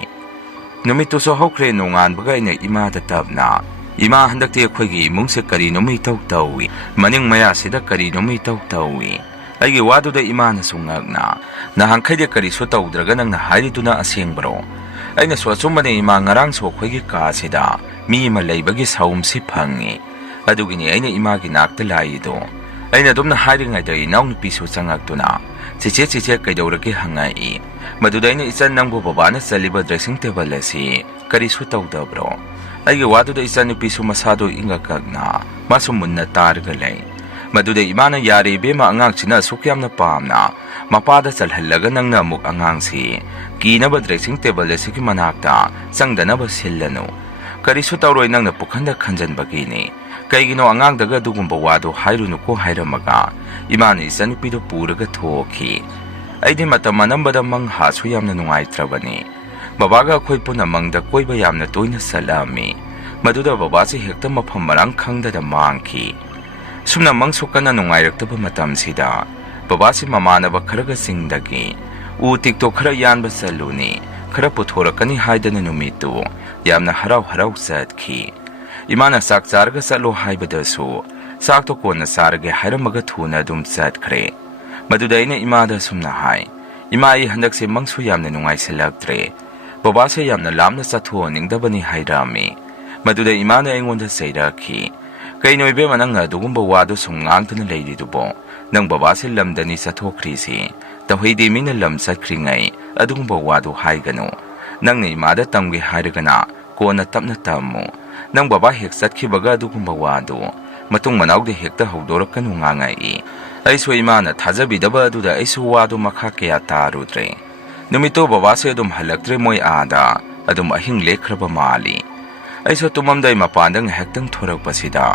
ꯅꯨꯃꯤꯠꯇꯨꯁꯨ ꯍꯧꯈ꯭ꯔꯦ ꯅꯣꯡꯉꯥꯟꯕꯒ ꯑꯩꯅ ꯏꯃꯥꯗ ꯇꯞꯅ ꯏꯃꯥ ꯍꯟꯗꯛꯇꯤ ꯑꯩꯈꯣꯏꯒꯤ ꯏꯃꯨꯡꯁꯦ ꯀꯔꯤꯅꯣꯃ ꯏꯇꯧ ꯇꯧꯏ ꯃꯅꯤꯡ ꯃꯌꯥꯁꯤꯗ ꯀꯔꯤꯅꯣꯃ ꯏꯇꯧ ꯇꯧꯏ ꯑꯩꯒꯤ ꯋꯥꯗꯨꯗ ꯏꯃꯥꯅꯁꯨ ꯉꯛꯅ ꯅꯍꯥꯟꯈꯩꯗꯤ ꯀꯔꯤꯁꯨ ꯇꯧꯗ꯭ꯔꯒ ꯅꯪꯅ ꯍꯥꯏꯔꯤꯗꯨꯅ ꯑꯁꯦꯡꯕꯔꯣ ꯑꯩꯅꯁꯨ ꯑꯆꯨꯝꯕꯅꯦ ꯏꯃꯥ ꯉꯔꯥꯡꯁꯨ ꯑꯩꯈꯣꯏꯒꯤ ꯀꯥꯁꯤꯗ ꯃꯤ ꯑꯃ ꯂꯩꯕꯒꯤ ꯁꯥꯎꯝꯁꯤ ꯐꯪꯉꯤ ꯑꯗꯨꯒꯤꯅꯤ ꯑꯩꯅ ꯏꯃꯥꯒꯤ ꯅꯥꯛꯇ ꯂꯥꯛꯏꯗꯣ ꯑꯩꯅ ꯑꯗꯨꯝꯅ ꯍꯥꯏꯔꯤꯉꯩꯗ ꯏꯅꯥꯎꯅꯨꯄꯤꯁꯨ ꯆꯪꯉꯛꯇꯨꯅ ꯆꯦꯆꯦ ꯀꯩꯗꯧꯔꯒꯦ ꯍꯪꯉꯛꯏ ꯃꯗꯨꯗ ꯑꯩꯅ ꯏꯆꯟ ꯅꯪꯕꯨ ꯕꯕꯥꯅ ꯆꯠꯂꯤꯕ ꯗ꯭ꯔꯦꯁꯤꯡ ꯇꯦꯕꯜ ꯑꯁꯤ ꯀꯔꯤꯁꯨ ꯇꯧꯗꯕ꯭ꯔꯣ ꯑꯩꯒꯤ ꯋꯥꯗꯨꯗ ꯏꯆꯟꯅꯨꯄꯤꯁꯨ ꯃꯁꯥꯗꯣ ꯏꯪꯉꯛꯀꯛꯅ ꯃꯥꯁꯨ ꯃꯨꯟꯅ ꯇꯥꯔꯒ ꯂꯩ ꯃꯗꯨꯗ ꯏꯃꯥꯅ ꯌꯥꯔꯦ ꯏꯕꯦꯝꯃ ꯑꯉꯥꯡꯁꯤꯅ ꯑꯁꯨꯛ ꯌꯥꯝꯅ ꯄꯥꯝꯅ ꯃꯄꯥꯗ ꯆꯜꯍꯜꯂꯒ ꯅꯪꯅ ꯑꯃꯨꯛ ꯑꯉꯥꯡꯁꯤ ꯀꯤꯅꯕ ꯗ꯭ꯔꯦꯁꯤꯡ ꯇꯦꯕꯜ ꯑꯁꯤꯒꯤ ꯃꯅꯥꯛꯇ ꯆꯪꯗꯅꯕ ꯁꯤꯜꯂꯅꯨ ꯀꯔꯤꯁꯨ ꯇꯧꯔꯣꯏ ꯅꯪꯅ ꯄꯨꯈꯟꯗ ꯈꯟꯖꯟꯕꯒꯤꯅꯤ ꯀꯩꯒꯤꯅꯣ ꯑꯉꯥꯡꯗꯒ ꯑꯗꯨꯒꯨꯝꯕ ꯋꯥꯗꯣ ꯍꯥꯏꯔꯨꯅꯨꯀꯣ ꯍꯥꯏꯔꯝꯃꯒ ꯏꯃꯥꯅ ꯏꯆꯟꯅꯨꯄꯤꯗꯣ ꯄꯨꯔꯒ ꯊꯣꯛꯈꯤ ꯑꯩꯗꯤ ꯃꯇꯝ ꯑꯅꯝꯕꯗ ꯃꯪꯍꯥꯁꯨ ꯌꯥꯝꯅ ꯅꯨꯡꯉꯥꯏꯇ꯭ꯔꯕꯅꯤ ꯕꯕꯥꯒ ꯑꯩꯈꯣꯏ ꯄꯨꯟꯅ ꯃꯪꯗ ꯀꯣꯏꯕ ꯌꯥꯝꯅ ꯇꯣꯏꯅ ꯆꯠꯂꯛꯑꯝꯃꯤ ꯃꯗꯨꯗ ꯕꯕꯥꯁꯤ ꯍꯦꯛꯇ ꯃꯐꯝ ꯃꯔꯥꯡ ꯈꯪꯗꯅ ꯃꯥꯡꯈꯤ ꯁꯨꯝꯅ ꯃꯪꯁꯨ ꯀꯟꯅ ꯅꯨꯡꯉꯥꯏꯔꯛꯇꯕ ꯃꯇꯝꯁꯤꯗ ꯕꯕꯥꯁꯤ ꯃꯃꯥꯟꯅꯕ ꯈꯔꯒ ꯆꯤꯡꯗꯒꯤ ꯎ ꯇꯤꯛꯇꯣ ꯈꯔ ꯌꯥꯟꯕ ꯆꯠꯂꯨꯅꯤ ꯈꯔ ꯄꯨꯊꯣꯔꯛꯀꯅꯤ ꯍꯥꯏꯗꯅ ꯅꯨꯃꯤꯠꯇꯨ ꯌꯥꯝꯅ ꯍꯔꯥꯎ ꯆꯠꯈꯤ ꯏꯃꯥꯅ ꯆꯥꯛ ꯆꯥꯔꯒ ꯆꯠꯂꯣ ꯍꯥꯏꯕꯗꯁꯨ ꯆꯥꯛꯇꯣ ꯀꯣꯟꯅ ꯆꯥꯔꯒꯦ ꯍꯥꯏꯔꯝꯃꯒ ꯊꯨꯅ ꯑꯗꯨꯝ ꯆꯠꯈ꯭ꯔꯦ ꯃꯗꯨꯗ ꯑꯩꯅ ꯏꯃꯥꯗ ꯁꯨꯝꯅ ꯍꯥꯏ ꯏꯃꯥ ꯑꯩ ꯍꯟꯗꯛꯁꯦ ꯃꯪꯁꯨ ꯌꯥꯝꯅ ꯅꯨꯡꯉꯥꯏꯁꯤꯜꯂꯛꯇ꯭ꯔꯦ ꯕꯕꯥꯁꯦ ꯌꯥꯝꯅ ꯂꯥꯞꯅ ꯆꯠꯊꯣꯛꯍꯟꯅꯤꯡꯗꯕꯅꯤ ꯍꯥꯏꯔꯝꯃꯤ ꯃꯗꯨꯗ ꯏꯃꯥꯅ ꯑꯩꯉꯣꯟꯗ ꯆꯩꯔꯛꯈꯤ ꯀꯩꯅꯣ ꯏꯕꯦꯝꯃ ꯅꯪꯅ ꯑꯗꯨꯒꯨꯝꯕ ꯋꯥꯗꯣ ꯁꯨꯝ ꯉꯥꯡꯗꯨꯅ ꯂꯩꯔꯤꯗꯨꯕꯣ ꯅꯪ ꯕꯕꯥꯁꯦ ꯂꯝꯗꯅꯤ ꯆꯠꯊꯣꯛꯈ꯭ꯔꯤꯁꯤ ꯇꯧꯍꯩꯗꯦ ꯃꯤꯅ ꯂꯝ ꯆꯠꯈ꯭ꯔꯤꯉꯩ ꯑꯗꯨꯒꯨꯝꯕ ꯋꯥꯗꯣ ꯍꯥꯏꯒꯅꯨ ꯅꯪꯅ ꯏꯃꯥꯗ ꯇꯝꯒꯦ ꯍꯥꯏꯔꯒꯅ ꯀꯣꯟꯅ ꯇꯞꯅ ꯇꯝꯃꯨ ꯅꯪ ꯕꯕꯥ ꯍꯦꯛ ꯆꯠꯈꯤꯕꯒ ꯑꯗꯨꯒꯨꯝꯕ ꯋꯥꯗꯣ ꯃꯇꯨꯡ ꯃꯅꯥꯎꯗ ꯍꯦꯛꯇ ꯍꯧꯗꯣꯔꯛꯀꯅꯨ ꯉꯥꯡꯉꯛꯏ ꯑꯩꯁꯨ ꯏꯃꯥꯅ ꯊꯥꯖꯕꯤꯗꯕ ꯑꯗꯨꯗ ꯑꯩꯁꯨ ꯋꯥꯗꯣ ꯃꯈꯥ ꯀꯌꯥ ꯇꯥꯔꯨꯗ꯭ꯔꯦ ꯅꯨꯃꯤꯠꯇꯣ ꯕꯕꯥꯁꯦ ꯑꯗꯨꯝ ꯍꯜꯂꯛꯇ꯭ꯔꯦ ꯃꯣꯏ ꯑꯥꯗ ꯑꯗꯨꯝ ꯑꯍꯤꯡ ꯂꯦꯛꯈ꯭ꯔꯕ ꯃꯥꯜꯂꯤ ꯑꯩꯁꯨ ꯇꯨꯝꯃꯝꯗꯥꯏ ꯃꯄꯥꯟꯗ ꯉꯥꯏꯍꯥꯛꯇꯪ ꯊꯣꯔꯛꯄꯁꯤꯗ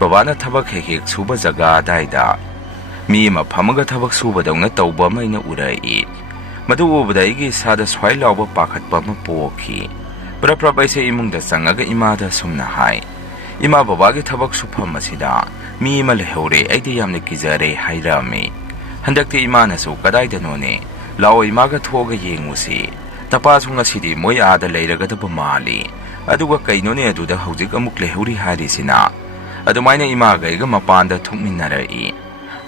ꯕꯕꯥꯅ ꯊꯕꯛ ꯍꯦꯛ ꯁꯨꯕ ꯖꯒꯥ ꯑꯗꯥꯏꯗ ꯃꯤ ꯑꯃ ꯐꯝꯃꯒ ꯊꯕꯛ ꯁꯨꯕꯗꯧꯅ ꯇꯧꯕ ꯑꯃ ꯑꯩꯅ ꯎꯔꯛꯏ ꯃꯗꯨ ꯎꯕꯗ ꯑꯩꯒꯤ ꯏꯁꯥꯗ ꯁ꯭ꯋꯥꯏ ꯂꯥꯎꯕ ꯄꯥꯈꯠꯄ ꯑꯃ ꯄꯣꯛꯈꯤ ꯄ꯭ꯔꯞ ꯑꯩꯁꯦ ꯏꯃꯨꯡꯗ ꯆꯪꯉꯒ ꯏꯃꯥꯗ ꯁꯨꯝꯅ ꯍꯥꯏ ꯏꯃꯥ ꯕꯕꯥꯒꯤ ꯊꯕꯛ ꯁꯨꯐꯝ ꯑꯁꯤꯗ ꯃꯤ ꯑꯃ ꯂꯩꯍꯧꯔꯦ ꯑꯩꯗꯤ ꯌꯥꯝꯅ ꯀꯤꯖꯔꯦ ꯍꯥꯏꯔꯝꯃꯤ ꯍꯟꯗꯛꯇꯤ ꯏꯃꯥꯅꯁꯨ ꯀꯗꯥꯏꯗꯅꯣꯅꯦ ꯂꯥꯛꯑꯣ ꯏꯃꯥꯒ ꯊꯣꯛꯑꯒ ꯌꯦꯡꯉꯨꯁꯤ ꯇꯄꯥꯁꯨ ꯉꯁꯤꯗꯤ ꯃꯣꯏ ꯑꯥꯗ ꯂꯩꯔꯒꯗꯕ ꯃꯥꯜꯂꯤ ꯑꯗꯨꯒ ꯀꯩꯅꯣꯅꯦ ꯑꯗꯨꯗ ꯍꯧꯖꯤꯛ ꯑꯃꯨꯛ ꯂꯩꯍꯧꯔꯤ ꯍꯥꯏꯔꯤꯁꯤꯅ ꯑꯗꯨꯃꯥꯏꯅ ꯏꯃꯥꯒ ꯑꯩꯒ ꯃꯄꯥꯟꯗ ꯊꯣꯛꯃꯤꯟꯅꯔꯛꯏ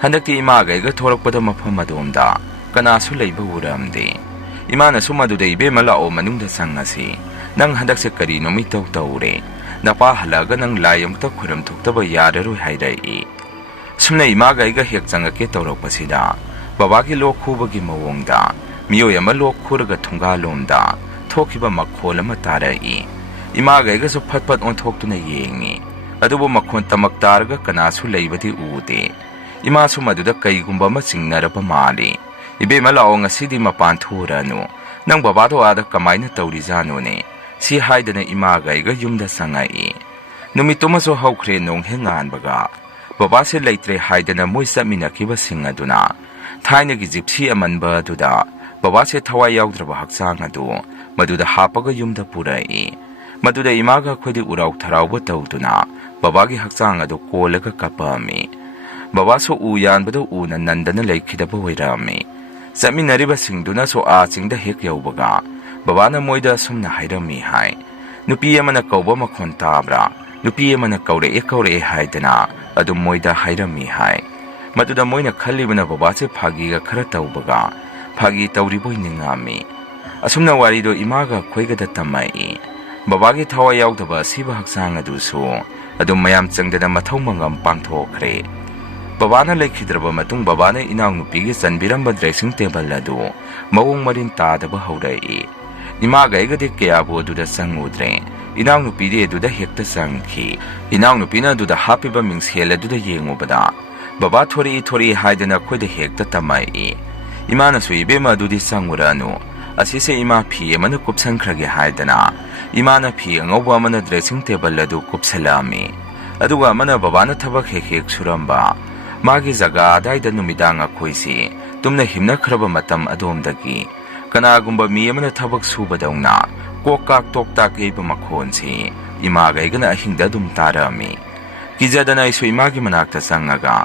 ꯍꯟꯗꯛꯇꯤ ꯏꯃꯥꯒ ꯑꯩꯒ ꯊꯣꯔꯛꯄꯗ ꯃꯐꯝ ꯑꯗꯣꯝꯗ ꯀꯅꯥꯁꯨ ꯂꯩꯕ ꯎꯔꯝꯗꯦ ꯏꯃꯥꯅꯁꯨ ꯃꯗꯨꯗ ꯏꯕꯦꯝꯃ ꯂꯥꯛꯑꯣ ꯃꯅꯨꯡꯗ ꯆꯪꯉꯁꯤ ꯅꯪ ꯍꯟꯗꯛꯁꯦ ꯀꯔꯤꯅꯣꯃ ꯏꯇꯧ ꯇꯧꯔꯦ ꯅꯄꯥ ꯍꯜꯂꯛꯑꯒ ꯅꯪ ꯂꯥꯏ ꯑꯃꯨꯛꯇ ꯈꯨꯔꯝ ꯊꯣꯛꯇꯕ ꯌꯥꯔꯔꯣꯏ ꯍꯥꯏꯔꯛꯏ ꯁꯨꯝꯅ ꯏꯃꯥꯒ ꯑꯩꯒ ꯍꯦꯛ ꯆꯪꯉꯛꯀꯦ ꯇꯧꯔꯛꯄꯁꯤꯗ ꯕꯕꯥꯒꯤ ꯂꯣꯛ ꯈꯨꯕꯒꯤ ꯃꯑꯣꯡꯗ ꯃꯤꯑꯣꯏ ꯑꯃ ꯂꯣꯛ ꯈꯨꯔꯒ ꯊꯣꯡꯒꯥꯜꯂꯣꯝꯗ ꯊꯣꯛꯈꯤꯕ ꯃꯈꯣꯜ ꯑꯃ ꯇꯥꯔꯛꯏ ꯏꯃꯥꯒ ꯑꯩꯒꯁꯨ ꯐꯠ ꯑꯣꯟꯊꯣꯛꯇꯨꯅ ꯌꯦꯡꯉꯤ ꯑꯗꯨꯕꯨ ꯃꯈꯣꯟ ꯇꯃꯛ ꯇꯥꯔꯒ ꯀꯅꯥꯁꯨ ꯂꯩꯕꯗꯤ ꯎꯗꯦ ꯏꯃꯥꯁꯨ ꯃꯗꯨꯗ ꯀꯩꯒꯨꯝꯕ ꯑꯃ ꯆꯤꯡꯅꯔꯕ ꯃꯥꯜꯂꯤ ꯏꯕꯦꯝꯃ ꯂꯥꯛꯑꯣ ꯉꯁꯤꯗꯤ ꯃꯄꯥꯟ ꯊꯣꯛꯎꯔꯅꯨ ꯅꯪ ꯕꯕꯥꯗꯣ ꯑꯥꯗ ꯀꯃꯥꯏꯅ ꯇꯧꯔꯤꯖꯥꯠꯅꯣꯅꯦ ꯁꯤ ꯍꯥꯏꯗꯅ ꯏꯃꯥꯒ ꯑꯩꯒ ꯌꯨꯝꯗ ꯆꯪꯉꯛꯏ ꯅꯨꯃꯤꯠꯇꯨꯃꯁꯨ ꯍꯧꯈ꯭ꯔꯦ ꯅꯣꯡꯍꯦꯛ ꯉꯥꯟꯕꯒ ꯕꯕꯥꯁꯦ ꯂꯩꯇ꯭ꯔꯦ ꯍꯥꯏꯗꯅ ꯃꯣꯏ ꯆꯠꯃꯤꯟꯅꯈꯤꯕꯁꯤꯡ ꯑꯗꯨꯅ ꯊꯥꯏꯅꯒꯤ ꯖꯤꯞꯁꯤ ꯑꯃꯟꯕ ꯑꯗꯨꯗ ꯕꯕꯥꯁꯦ ꯊꯋꯥꯏ ꯌꯥꯎꯗ꯭ꯔꯕ ꯍꯛꯆꯥꯡ ꯑꯗꯨ ꯃꯗꯨꯗ ꯍꯥꯞꯄꯒ ꯌꯨꯝꯗ ꯄꯨꯔꯛꯏ ꯃꯗꯨꯗ ꯏꯃꯥꯒ ꯑꯩꯈꯣꯏꯗꯤ ꯎꯔꯥꯎ ꯊꯔꯥꯎꯕ ꯇꯧꯗꯨꯅ ꯕꯕꯥꯒꯤ ꯍꯛꯆꯥꯡ ꯑꯗꯨ ꯀꯣꯜꯂꯒ ꯀꯞꯄꯝꯃꯤ ꯕꯕꯥꯁꯨ ꯎ ꯌꯥꯟꯕꯗꯨ ꯎꯅ ꯅꯟꯗꯅ ꯂꯩꯈꯤꯗꯕ ꯑꯣꯏꯔꯝꯃꯤ ꯆꯠꯃꯤꯟꯅꯔꯤꯕꯁꯤꯡꯗꯨꯅꯁꯨ ꯆꯤꯡꯗ ꯍꯦꯛ ꯌꯧꯕꯒ ꯕꯕꯥꯅ ꯃꯣꯏꯗ ꯑꯁꯨꯝꯅ ꯍꯥꯏꯔꯝꯃꯤ ꯍꯥꯏ ꯅꯨꯄꯤ ꯑꯃꯅ ꯀꯧꯕ ꯃꯈꯣꯟ ꯇꯥꯕ꯭ꯔꯥ ꯅꯨꯄꯤ ꯑꯃꯅ ꯀꯧꯔꯛꯑꯦ ꯍꯥꯏꯗꯅ ꯑꯗꯨꯝ ꯃꯣꯏꯗ ꯍꯥꯏꯔꯝꯃꯤ ꯍꯥꯏ ꯃꯗꯨꯗ ꯃꯣꯏꯅ ꯈꯜꯂꯤꯕꯅ ꯕꯕꯥꯁꯦ ꯐꯥꯒꯤꯒ ꯈꯔ ꯇꯧꯕꯒ ꯐꯥꯒꯤ ꯇꯧꯔꯤꯕꯣꯏ ꯅꯤꯡꯉꯝꯃꯤ ꯑꯁꯨꯝꯅ ꯋꯥꯔꯤꯗꯣ ꯏꯃꯥꯒ ꯑꯩꯈꯣꯏꯒꯗ ꯇꯝꯃꯛꯏ ꯕꯕꯥꯒꯤ ꯊꯋꯥꯏ ꯌꯥꯎꯗꯕ ꯑꯁꯤꯕ ꯍꯛꯆꯥꯡ ꯑꯗꯨꯁꯨ ꯑꯗꯨꯝ ꯃꯌꯥꯝ ꯆꯪꯗꯅ ꯃꯊꯧ ꯃꯉꯝ ꯄꯥꯡꯊꯣꯛꯈ꯭ꯔꯦ ꯕꯕꯥꯅ ꯂꯩꯈꯤꯗ꯭ꯔꯕ ꯃꯇꯨꯡ ꯕꯕꯥꯅ ꯏꯅꯥꯎꯅꯨꯄꯤꯒꯤ ꯆꯟꯕꯤꯔꯝꯕ ꯗ꯭ꯔꯦꯁꯤꯡ ꯇꯦꯕꯜ ꯑꯗꯨ ꯃꯑꯣꯡ ꯃꯔꯤꯟ ꯇꯥꯗꯕ ꯍꯧꯔꯛꯏ ꯏꯃꯥꯒ ꯑꯩꯒꯗꯤ ꯀꯌꯥꯕꯨ ꯑꯗꯨꯗ ꯆꯪꯉꯨꯗ꯭ꯔꯦ ꯏꯅꯥꯎꯅꯨꯄꯤꯗꯤ ꯑꯗꯨꯗ ꯍꯦꯛꯇ ꯆꯪꯈꯤ ꯏꯅꯥꯎꯅꯨꯄꯤꯅ ꯑꯗꯨꯗ ꯍꯥꯞꯄꯤꯕ ꯃꯤꯡꯁꯦꯜ ꯑꯗꯨꯗ ꯌꯦꯡꯉꯨꯕꯗ ꯕꯕꯥ ꯊꯣꯔꯛꯏ ꯍꯥꯏꯗꯅ ꯑꯩꯈꯣꯏꯗ ꯍꯦꯛꯇ ꯇꯝꯃꯛꯏ ꯏꯃꯥꯅꯁꯨ ꯏꯕꯦꯝꯃ ꯑꯗꯨꯗꯤ ꯆꯪꯉꯨꯔꯅꯨ ꯑꯁꯤꯁꯦ ꯏꯃꯥ ꯐꯤ ꯑꯃꯅ ꯀꯨꯞꯁꯟꯈ꯭ꯔꯒꯦ ꯍꯥꯏꯗꯅ ꯏꯃꯥꯅ ꯐꯤ ꯑꯉꯧꯕ ꯑꯃꯅ ꯗ꯭ꯔꯦꯁꯤꯡ ꯇꯦꯕꯜ ꯑꯗꯨ ꯀꯨꯞꯁꯜꯂꯛꯑꯝꯃꯤ ꯑꯗꯨꯒ ꯑꯃꯅ ꯕꯕꯥꯅ ꯊꯕꯛ ꯍꯦꯛ ꯍꯦꯛ ꯁꯨꯔꯝꯕ ꯃꯥꯒꯤ ꯖꯒꯥ ꯑꯗꯥꯏꯗ ꯅꯨꯃꯤꯗꯥꯡ ꯑꯩꯈꯣꯏꯁꯤ ꯇꯨꯝꯅ ꯍꯤꯞꯅꯈ꯭ꯔꯕ ꯃꯇꯝ ꯑꯗꯣꯝꯗꯒꯤ ꯀꯅꯥꯒꯨꯝꯕ ꯃꯤ ꯑꯃꯅ ꯊꯕꯛ ꯁꯨꯕꯗꯧꯅ ꯀꯣꯛꯀꯥꯛ ꯇꯣꯛꯇꯥꯛ ꯌꯩꯕ ꯃꯈꯣꯟꯁꯤ ꯏꯃꯥꯒ ꯑꯩꯒꯅ ꯑꯍꯤꯡꯗ ꯑꯗꯨꯝ ꯇꯥꯔꯛꯑꯝꯃꯤ ꯀꯤꯖꯗꯅ ꯑꯩꯁꯨ ꯏꯃꯥꯒꯤ ꯃꯅꯥꯛꯇ ꯆꯪꯉꯒ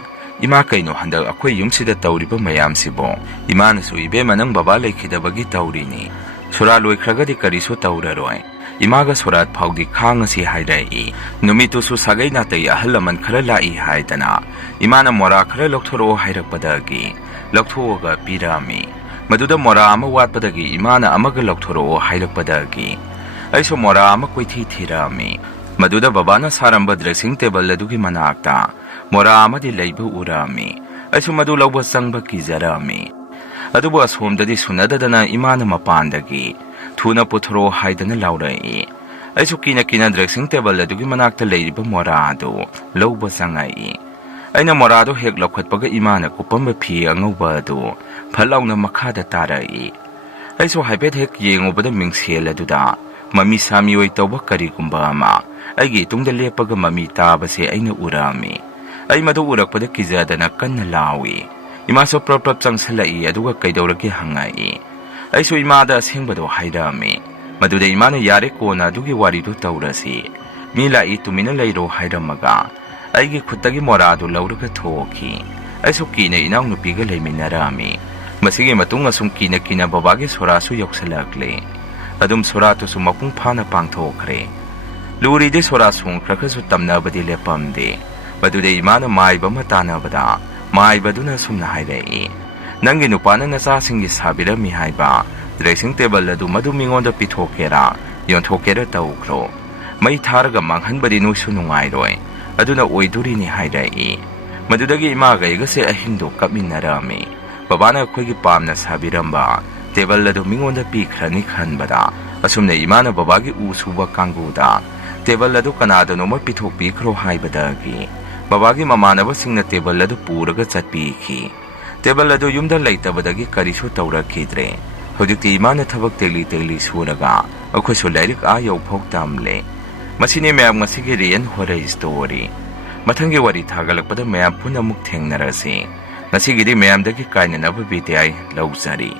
ꯏꯃꯥ ꯀꯩꯅꯣ ꯍꯟꯗꯛ ꯑꯩꯈꯣꯏ ꯌꯨꯝꯁꯤꯗ ꯇꯧꯔꯤꯕ ꯃꯌꯥꯝꯁꯤꯕꯣ ꯏꯃꯥꯅꯁꯨ ꯏꯕꯦꯝꯃ ꯅꯪ ꯕꯕꯥ ꯂꯩꯈꯤꯗꯕꯒꯤ ꯇꯧꯔꯤꯅꯤ ꯁꯣꯔꯥ ꯂꯣꯏꯈ꯭ꯔꯒꯗꯤ ꯀꯔꯤꯁꯨ ꯇꯧꯔꯔꯣꯏ ꯏꯃꯥꯒ ꯁꯣꯔꯥꯠ ꯐꯥꯎꯗꯤ ꯈꯥꯡꯉꯁꯤ ꯍꯥꯏꯔꯛꯏ ꯅꯨꯃꯤꯠꯇꯨꯁꯨ ꯁꯥꯒꯩ ꯅꯥꯇꯩ ꯑꯍꯜ ꯂꯃꯟ ꯈꯔ ꯂꯥꯛꯏ ꯍꯥꯏꯗꯅ ꯏꯃꯥꯅ ꯃꯣꯔꯥ ꯈꯔ ꯂꯧꯊꯣꯔꯛꯑꯣ ꯍꯥꯏꯔꯛꯄꯗꯒꯤ ꯂꯧꯊꯣꯛꯑꯒ ꯄꯤꯔꯛꯑꯝꯃꯤ ꯃꯗꯨꯗ ꯃꯣꯔꯥ ꯑꯃ ꯋꯥꯠꯄꯗꯒꯤ ꯏꯃꯥꯅ ꯑꯃꯒ ꯂꯧꯊꯣꯔꯛꯑꯣ ꯍꯥꯏꯔꯛꯄꯗꯒꯤ ꯑꯩꯁꯨ ꯃꯣꯔꯥ ꯑꯃ ꯀꯣꯏꯊꯤ ꯊꯤꯔꯛꯑꯝꯃꯤ ꯃꯗꯨꯗ ꯕꯕꯥꯅ ꯁꯥꯔꯝꯕ ꯗ꯭ꯔꯦꯁꯤꯡ ꯇꯦꯕꯜ ꯑꯗꯨꯒꯤ ꯃꯅꯥꯛꯇ ꯃꯣꯔꯥ ꯑꯃꯗꯤ ꯂꯩꯕ ꯎꯔꯛꯑꯝꯃꯤ ꯑꯩꯁꯨ ꯃꯗꯨ ꯂꯧꯕ ꯆꯪꯕ ꯀꯤꯖꯔꯛꯑꯝꯃꯤ ꯑꯗꯨꯕꯨ ꯑꯁꯣꯝꯗꯗꯤ ꯁꯨꯅꯗꯗꯅ ꯏꯃꯥꯅ ꯃꯄꯥꯟꯗꯒꯤ ꯊꯨꯅ ꯄꯨꯊꯣꯔꯛꯑꯣ ꯍꯥꯏꯗꯅ ꯂꯥꯎꯔꯛꯏ ꯑꯩꯁꯨ ꯀꯤꯅ ꯗ꯭ꯔꯦꯁꯤꯡ ꯇꯦꯕꯜ ꯑꯗꯨꯒꯤ ꯃꯅꯥꯛꯇ ꯂꯩꯔꯤꯕ ꯃꯣꯔꯥ ꯑꯗꯨ ꯂꯧꯕ ꯆꯪꯉꯛꯏ ꯑꯩꯅ ꯃꯣꯔꯥꯗꯨ ꯍꯦꯛ ꯂꯧꯈꯠꯄꯒ ꯏꯃꯥꯅ ꯀꯨꯞꯄꯝꯕ ꯐꯤ ꯑꯉꯧꯕ ꯑꯗꯨ ꯐꯠ ꯂꯥꯎꯅ ꯃꯈꯥꯗ ꯇꯥꯔꯛꯏ ꯑꯩꯁꯨ ꯍꯥꯏꯐꯦꯠ ꯍꯦꯛ ꯌꯦꯡꯉꯨꯕꯗ ꯃꯤꯡꯁꯦꯜ ꯑꯗꯨꯗ ꯃꯃꯤ ꯁꯥꯃꯤꯑꯣꯏ ꯇꯧꯕ ꯀꯔꯤꯒꯨꯝꯕ ꯑꯃ ꯑꯩꯒꯤ ꯇꯨꯡꯗ ꯂꯦꯞꯄꯒ ꯃꯃꯤ ꯇꯥꯕꯁꯦ ꯑꯩꯅ ꯎꯔꯛꯑꯝꯃꯤ ꯑꯩ ꯃꯗꯨ ꯎꯔꯛꯄꯗ ꯀꯤꯖꯗꯅ ꯀꯟꯅ ꯂꯥꯎꯏ ꯏꯃꯥꯁꯨ ꯄ꯭ꯔꯞ ꯆꯪꯁꯜꯂꯛꯏ ꯑꯗꯨꯒ ꯀꯩꯗꯧꯔꯒꯦ ꯍꯪꯉꯛꯏ ꯑꯩꯁꯨ ꯏꯃꯥꯗ ꯑꯁꯦꯡꯕꯗꯣ ꯍꯥꯏꯔꯛꯑꯝꯃꯤ ꯃꯗꯨꯗ ꯏꯃꯥꯅ ꯌꯥꯔꯦ ꯀꯣꯟꯅ ꯑꯗꯨꯒꯤ ꯋꯥꯔꯤꯗꯨ ꯇꯧꯔꯁꯤ ꯃꯤ ꯂꯥꯛꯏ ꯇꯨꯃꯤꯟꯅ ꯂꯩꯔꯣ ꯍꯥꯏꯔꯝꯃꯒ ꯑꯩꯒꯤ ꯈꯨꯠꯇꯒꯤ ꯃꯣꯔꯥꯗꯨ ꯂꯧꯔꯒ ꯊꯣꯛꯈꯤ ꯑꯩꯁꯨ ꯀꯤꯅ ꯏꯅꯥꯎꯅꯨꯄꯤꯒ ꯂꯩꯃꯤꯟꯅꯔꯛꯑꯝꯃꯤ ꯃꯁꯤꯒꯤ ꯃꯇꯨꯡ ꯑꯁꯨꯝ ꯀꯤꯅ ꯕꯕꯥꯒꯤ ꯁꯣꯔꯥꯁꯨ ꯌꯧꯁꯜꯂꯛꯂꯦ ꯑꯗꯨꯝ ꯁꯣꯔꯥꯠꯇꯨꯁꯨ ꯃꯄꯨꯡ ꯐꯥꯅ ꯄꯥꯡꯊꯣꯛꯈ꯭ꯔꯦ ꯂꯨꯔꯤꯗꯤ ꯁꯣꯔꯥ ꯁꯣꯡꯈ꯭ꯔꯒꯁꯨ ꯇꯝꯅꯕꯗꯤ ꯂꯦꯞꯄꯝꯗꯦ ꯃꯗꯨꯗ ꯏꯃꯥꯅ ꯃꯥꯏꯕ ꯑꯃ ꯇꯥꯟꯅꯕꯗ ꯃꯥꯏꯕꯗꯨꯅ ꯁꯨꯝꯅ ꯍꯥꯏꯔꯛꯏ ꯅꯪꯒꯤ ꯅꯨꯄꯥꯅ ꯅꯆꯥꯁꯤꯡꯒꯤ ꯁꯥꯕꯤꯔꯝꯃꯤ ꯍꯥꯏꯕ ꯗ꯭ꯔꯦꯁꯤꯡ ꯇꯦꯕꯜ ꯑꯗꯨ ꯃꯗꯨ ꯃꯤꯉꯣꯟꯗ ꯄꯤꯊꯣꯛꯀꯦꯔꯥ ꯌꯣꯟꯊꯣꯛꯀꯦꯔꯥ ꯇꯧꯈ꯭ꯔꯣ ꯃꯩ ꯊꯥꯔꯒ ꯃꯥꯡꯍꯟꯕꯗꯤ ꯅꯣꯏꯁꯨ ꯅꯨꯡꯉꯥꯏꯔꯣꯏ ꯑꯗꯨꯅ ꯑꯣꯏꯗꯣꯔꯤꯅꯤ ꯍꯥꯏꯔꯛꯏ ꯃꯗꯨꯗꯒꯤ ꯏꯃꯥꯒ ꯑꯩꯒꯁꯦ ꯑꯍꯤꯡꯗꯣ ꯀꯞꯃꯤꯟꯅꯔꯛꯑꯝꯃꯤ ꯕꯕꯥꯅ ꯑꯩꯈꯣꯏꯒꯤ ꯄꯥꯝꯅ ꯁꯥꯕꯤꯔꯝꯕ ꯇꯦꯕꯜ ꯑꯗꯨ ꯃꯤꯉꯣꯟꯗ ꯄꯤꯈ꯭ꯔꯅꯤ ꯈꯟꯕꯗ ꯑꯁꯨꯝꯅ ꯏꯃꯥꯅ ꯕꯕꯥꯒꯤ ꯎ ꯁꯨꯕ ꯀꯥꯡꯕꯨꯗ ꯇꯦꯕꯜ ꯑꯗꯨ ꯀꯅꯥꯗꯅꯣꯃ ꯄꯤꯊꯣꯛꯄꯤꯈ꯭ꯔꯣ ꯍꯥꯏꯕꯗꯒꯤ ꯕꯕꯥꯒꯤ ꯃꯃꯥꯟꯅꯕꯁꯤꯡꯅ ꯇꯦꯕꯜ ꯑꯗꯨ ꯄꯨꯔꯒ ꯆꯠꯄꯤꯈꯤ ꯇꯦꯕꯜ ꯑꯗꯨ ꯌꯨꯝꯗ ꯂꯩꯇꯕꯗꯒꯤ ꯀꯔꯤꯁꯨ ꯇꯧꯔꯛꯈꯤꯗ꯭ꯔꯦ ꯍꯧꯖꯤꯛꯇꯤ ꯏꯃꯥꯅ ꯊꯕꯛ ꯇꯦꯛꯂꯤ ꯁꯨꯔꯒ ꯑꯩꯈꯣꯏꯁꯨ ꯂꯥꯏꯔꯤꯛ ꯌꯧꯐꯥꯎ ꯇꯝꯂꯦ ꯃꯁꯤꯅꯤ ꯃꯌꯥꯝ ꯉꯁꯤꯒꯤ ꯔꯤꯌꯦꯜ ꯍꯣꯔꯔ ꯁ꯭ꯇꯣꯔꯤ ꯃꯊꯪꯒꯤ ꯋꯥꯔꯤ ꯊꯥꯒꯠꯂꯛꯄꯗ ꯃꯌꯥꯝ ꯄꯨꯟꯅ ꯑꯃꯨꯛ ꯊꯦꯡꯅꯔꯁꯤ ꯉꯁꯤꯒꯤꯗꯤ ꯃꯌꯥꯝꯗꯒꯤ ꯀꯥꯏꯅꯅꯕ ꯕꯤꯗꯥꯏ ꯂꯧꯖꯔꯤ